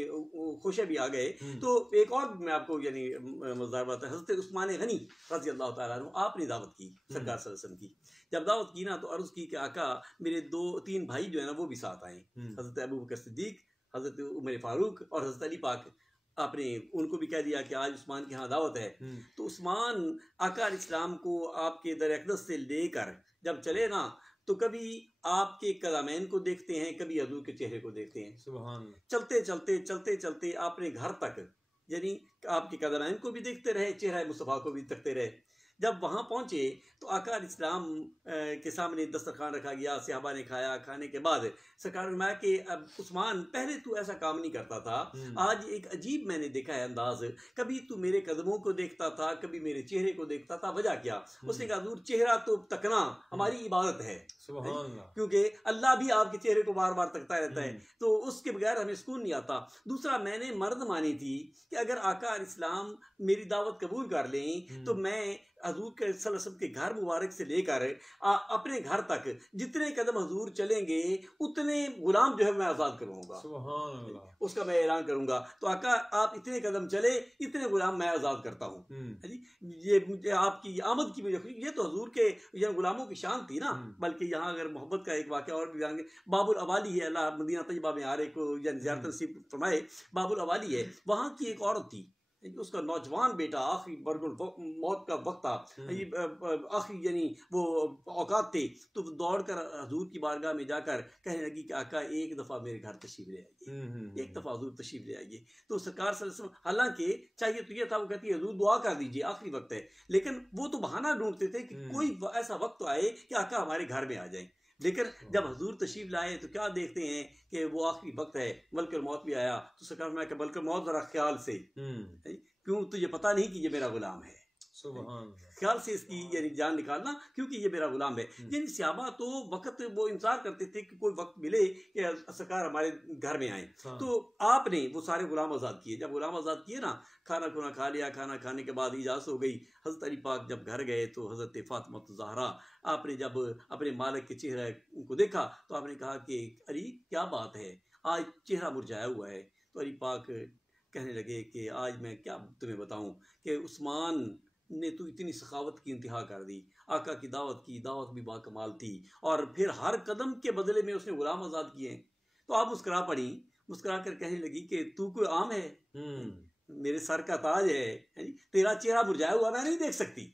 खुशे भी आ गए। तो एक और मैं आपको यानी मज़ेदार बात है, हज़रत उस्मान गनी रज़ी अल्लाह तआला अन्हु, आपने दावत की सरकार सल्लल्लाहु अलैहि वसल्लम की। जब दावत की ना तो अर्ज़ की कि आका मेरे 2-3 भाई जो है ना वो भी साथ आए, हज़रत अबू बकर सिद्दीक, हज़रत उमर फारूक और हज़रत अली पाक। आपने उनको भी कह दिया कि आज उस्मान के यहाँ दावत है। तो उस्मान आका इस्लाम को आपके दर अक़दस से लेकर जब चले ना तो कभी आपके कदामैन को देखते हैं, कभी हजूर के चेहरे को देखते हैं। सुभान। चलते चलते चलते चलते आपने घर तक यानी आपके कदामैन को भी देखते रहे, चेहरा मुस्तफ़ा को भी तकते रहे। जब वहाँ पहुँचे तो आका इस्लाम के सामने दस्तरखान रखा गया, सहाबा ने खाया। खाने के बाद सरकार ने फरमाया कि अब उस्मान पहले तू ऐसा काम नहीं करता था, आज एक अजीब मैंने देखा है अंदाज, कभी तू मेरे कदमों को देखता था, कभी मेरे चेहरे को देखता था, वजह क्या? उसने कहा हजूर चेहरा तो तकना हमारी इबादत है, क्योंकि अल्लाह भी आपके चेहरे को बार बार तकता रहता है, तो उसके बगैर हमें सुकून नहीं आता। दूसरा मैंने मर्द मानी थी कि अगर आका इस्लाम मेरी दावत कबूल कर लें तो मैं हजूर के सल्लल्लाहु अलैहि वसल्लम के घर मुबारक से लेकर अपने घर तक जितने कदम हजूर चलेंगे उतने गुलाम जो है मैं आज़ाद करूँगा, उसका मैं ऐलान करूँगा। तो आका आप इतने कदम चले इतने गुलाम मैं आज़ाद करता हूँ। ये मुझे आपकी आमद की मुझे, ये तो हजूर के ये गुलामों की शान थी ना। बल्कि यहाँ अगर मोहब्बत का एक वाक़या और भी जाएंगे, बाबुल अवाली है, अल्लाह मदीना तैयबा में आ रहे को ज़ियारत नसीब फरमाए, बाबुल अवाली है, वहाँ की एक औरत थी, उसका नौजवान बेटा आखिरी बरगुल मौत का वक्त था, आखिरी यानी वो औकात थे, तो दौड़ कर हजूर की बारगाह में जाकर कहने लगी कि आका एक दफ़ा मेरे घर तशरीफ ले आइए, एक दफ़ा हजूर तशरीफ ले आइए। तो सरकार सल्लल्लाहु अलैहि वसल्लम हालांकि चाहिए तो ये था, वो कहती है हजूर दुआ कर दीजिए आखिरी वक्त है, लेकिन वो तो बहाना ढूंढते थे कि कोई ऐसा वक्त आए कि आका हमारे घर में आ जाए। लेकिन जब हजूर तशरीफ लाए तो क्या देखते हैं कि वो आखिरी वक्त है, मलकुल मौत भी आया। तो सरकार में मलकुल मौत जरा ख्याल से, क्यों तुझे पता नहीं कि ये मेरा गुलाम है, ख्याल से इसकी यानी जान निकालना, क्योंकि ये मेरा गुलाम है। यानी सहाबा तो वक्त वो इंतजार करते थे कि कोई वक्त मिले कि सरकार हमारे घर में आए। तो आपने वो सारे गुलाम आज़ाद किए। जब गुलाम आज़ाद किए ना, खाना खुना खा लिया, खाना खाने के बाद इजाज़त हो गई। हज़रत अली पाक जब घर गए तो हज़रत फ़ातिमा ज़हरा आपने जब अपने मालिक के चेहरे को देखा तो आपने कहा कि अली क्या बात है, आज चेहरा मुरझाया हुआ है। तो अली पाक कहने लगे कि आज मैं क्या तुम्हें बताऊं कि उस्मान ने तो इतनी सखावत की इंतहा कर दी, आका की दावत की, दावत भी बाकमाल थी, और फिर हर कदम के बदले में उसने गुलाम आज़ाद किए। तो आप मुस्कुरा पड़ी, मुस्कुरा कर कहने लगी कि तू कोई आम है, मेरे सर का ताज है, तेरा चेहरा मुरझाया हुआ मैं नहीं देख सकती।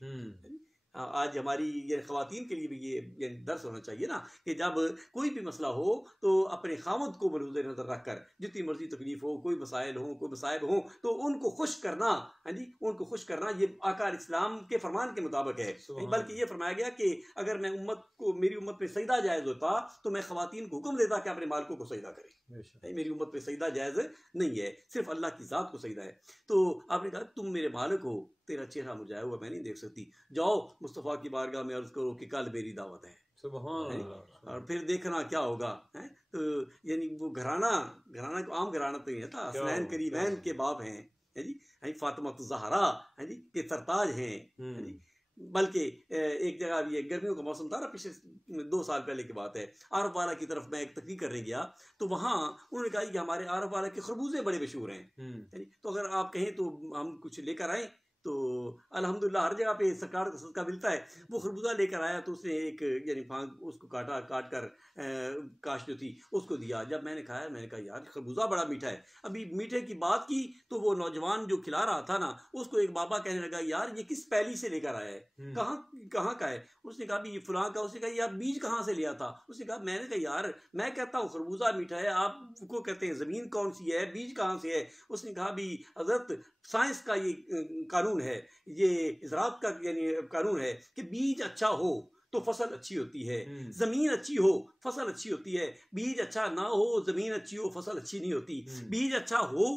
आज हमारी ये ख़वातीन के लिए भी ये दर्स होना चाहिए ना कि जब कोई भी मसला हो तो अपने खामद को मरूज़ नज़र रख कर, जितनी मर्जी तकलीफ हो, कोई मसाइल हो, कोई मसाइब हो, तो उनको खुश करना, हाँ जी, उनको खुश करना ये आका इस्लाम के फरमान के मुताबिक है। बल्कि ये फरमाया गया कि अगर मैं उम्मत को, मेरी उम्मत पे सजदा जायज़ होता तो मैं ख़वातीन को हुक्म देता कि अपने मालिकों को सजदा करें। मेरी उम्मत पे सजदा जायज़ नहीं है, सिर्फ अल्लाह की ज़ात को सजदा है। तो आपने कहा तुम मेरे मालिक हो, तेरा चेहरा मुरझाया हुआ मैं नहीं देख सकती, जाओ मुस्तफ़ा की बारगाह में अर्ज़ करो कि कल मेरी दावत है, और फिर देखना क्या होगा। है तो यानी वो घराना आम घराना तो नहीं था, हसनैन करीमैन के बाप हैं, है जी, फातिमा ज़हरा है जी के सरताज हैं। बल्कि एक जगह ये गर्मियों का मौसम था ना, पिछले 2 साल पहले की बात है, आरफ वाला की तरफ मैं एक तकरीर करने गया तो वहाँ उन्होंने कहा कि हमारे आरफ वाला के खरबूजे बड़े मशहूर हैं। तो अगर आप कहें तो हम कुछ लेकर आए, तो अल्हम्दुलिल्लाह हर जगह पे सरकार का सदका मिलता है। वो खरबूजा लेकर आया तो उसने एक यानी फांग उसको काट कर काश जो थी उसको दिया। जब मैंने खाया मैंने कहा यार खरबूजा बड़ा मीठा है। अभी मीठे की बात की तो वो नौजवान जो खिला रहा था ना उसको एक बाबा कहने लगा यार ये किस पैली से लेकर आया है, कहाँ का है? उसने कहा ये फलां का। उसने कहा यार बीज कहाँ से लिया था? उसने कहा, मैंने कहा यार मैं कहता हूँ खरबूजा मीठा है, आपको कहते हैं ज़मीन कौन सी है, बीज कहाँ से है? उसने कहा भी हजरत साइंस का ये कानून है, ये ज़राअत का यानी कानून है कि बीज अच्छा हो तो फसल अच्छी होती है, जमीन अच्छी हो फसल अच्छी होती है। बीज अच्छा ना हो जमीन अच्छी हो फसल अच्छी नहीं होती। बीज अच्छा हो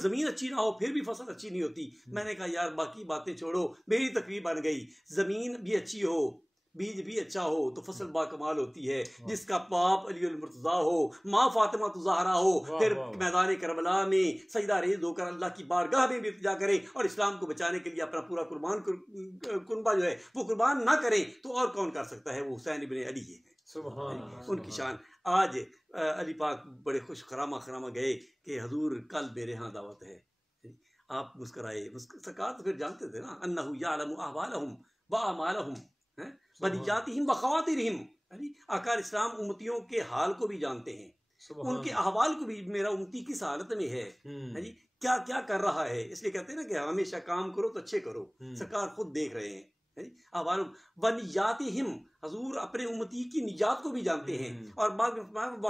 जमीन अच्छी ना हो फिर भी फसल अच्छी नहीं होती। मैंने कहा यार बाकी बातें छोड़ो, मेरी तकरीर बन गई। जमीन भी अच्छी हो बीज भी अच्छा हो तो फसल बाकमाल होती है। जिसका बाप अली अल मुर्तज़ा हो, माँ फातिमा ज़हरा हो, फिर मैदान करबला में सजदा रेज़ होकर अल्लाह की बारगाह में भी इल्तिजा करे और इस्लाम को बचाने के लिए अपना पूरा कुर्बा जो है वो कुर्बान ना करें तो और कौन कर सकता है? वो हुसैन इब्न अली है, उनकी शान। आज अली पाक बड़े खुश खरामा गए कि हजूर कल मेरे यहाँ दावत है। आप मुस्कराए। सरकार तो फिर जानते थे ना, अन्नहु यअलमु अहवालहुम व अमालहुम बनियातिहिम व खवातिरहिम। आकार इस्लाम उम्मतियों के हाल को भी जानते हैं, उनके अहवाल को भी। मेरा उम्मती किस हालत में है जी, क्या क्या कर रहा है। इसलिए कहते हैं ना कि हमेशा काम करो तो अच्छे करो। सरकार खुद देख रहे हैं। वनियातिहिम, हजूर अपने उम्मती की निजात को भी जानते हैं। और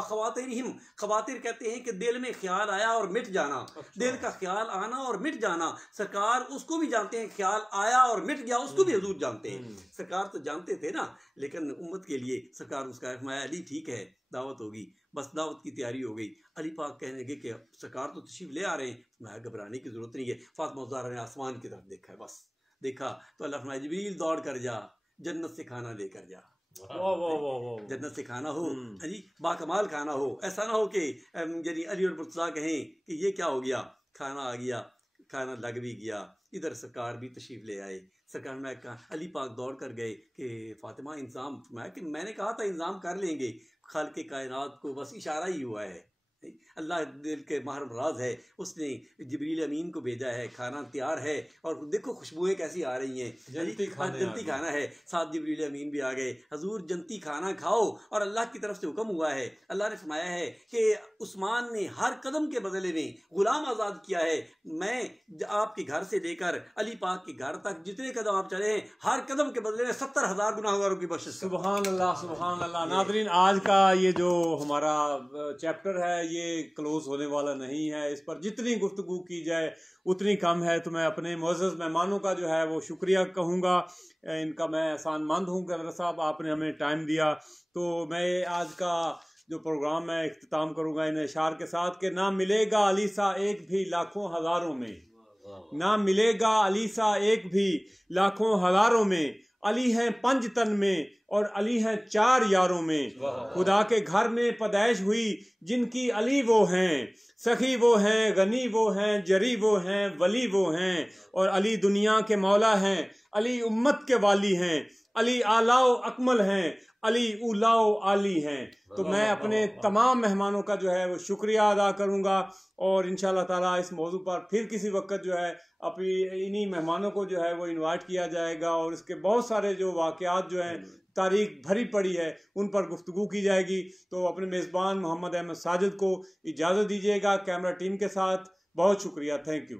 खवातिरहिम, खवातिर कहते हैं कि दिल में ख्याल आया और मिट जाना, दिल का ख्याल आना और मिट जाना। सरकार उसको भी जानते हैं, ख्याल आया और मिट गया उसको भी हजूर जानते हैं। सरकार तो जानते थे ना, लेकिन उम्मत के लिए सरकार उसका फरमाया अली ठीक है दावत होगी। बस दावत की तैयारी हो गई। अली पाक कहने लगे कि सरकार तो तशरीफ ले आ रहे हैं। मैं घबराने की जरूरत नहीं है। फातिमा ज़हरा ने आसमान की तरफ देखा है, बस देखा तो अल्लाह फरमाया जिब्रील दौड़ कर जा, जन्नत से खाना लेकर जा। जन्नत से खाना हो जी, बाकमाल खाना हो। ऐसा ना हो कि यानी अली और मुर्तज़ा कहें कि ये क्या हो गया, खाना आ गया, खाना लग भी गया। इधर सरकार भी तशरीफ ले आए। सरकार में कहा, अली पाक दौड़ कर गए कि फातिमा इंतज़ाम फरमाया कि मैंने कहा था इंतज़ाम कर लेंगे। खालिक़ कायनात को बस इशारा ही हुआ है। अल्लाह दिल के महरम राज है, उसने जिब्रील अमीन को भेजा है, खाना तैयार है और देखो खुशबुएं कैसी आ रही हैं। जन्नती खाना है। साथ जिब्रील अमीन भी आ गए। हजूर जन्नती खाना खाओ। और अल्लाह की तरफ से हुक्म हुआ है, अल्लाह ने फरमाया है कि उस्मान ने हर कदम के बदले में गुलाम आज़ाद किया है। मैं आपके घर से लेकर अली पाक के घर तक जितने कदम आप चले हैं हर कदम के बदले में 70,000 गुनाहगारों की बख्शिश। सुभान अल्लाह, सुभान अल्लाह। नाज़रीन, आज का ये जो हमारा चैप्टर है ये क्लोज होने वाला नहीं है। इस पर जितनी गुफ्तगू की जाए उतनी कम है। तो मैं अपने मुअज़्ज़ज़ मेहमानों का जो है वो शुक्रिया कहूँगा, इनका मैं एहसानमंद हूँ कि हज़रत साहब आपने हमें टाइम दिया। तो मैं आज का जो प्रोग्राम है इख्तिताम करूँगा इन इशार के साथ कि ना मिलेगा अली सा एक भी लाखों हज़ारों में, ना मिलेगा अली सा एक भी लाखों हज़ारों में। अली हैं 5 तन में और अली हैं 4 यारों में। खुदा के घर में पैदाइश हुई जिनकी अली वो हैं, सखी वो हैं, गनी वो हैं, जरी वो हैं, वली वो हैं। और अली दुनिया के मौला हैं, अली उम्मत के वाली हैं, अली आलाओ अकमल हैं, अली उलाओ आली हैं। तो मैं अपने तमाम मेहमानों का जो है वो शुक्रिया अदा करूँगा और इंशाअल्लाह ताला इस मौजू पर फिर किसी वक्त जो है अपनी इन्हीं मेहमानों को जो है वो इनवाइट किया जाएगा और इसके बहुत सारे जो वाक़यात जो हैं तारीख भरी पड़ी है उन पर गुफ्तगू की जाएगी। तो अपने मेज़बान मोहम्मद अहमद साजिद को इजाज़त दीजिएगा कैमरा टीम के साथ। बहुत शुक्रिया, थैंक यू।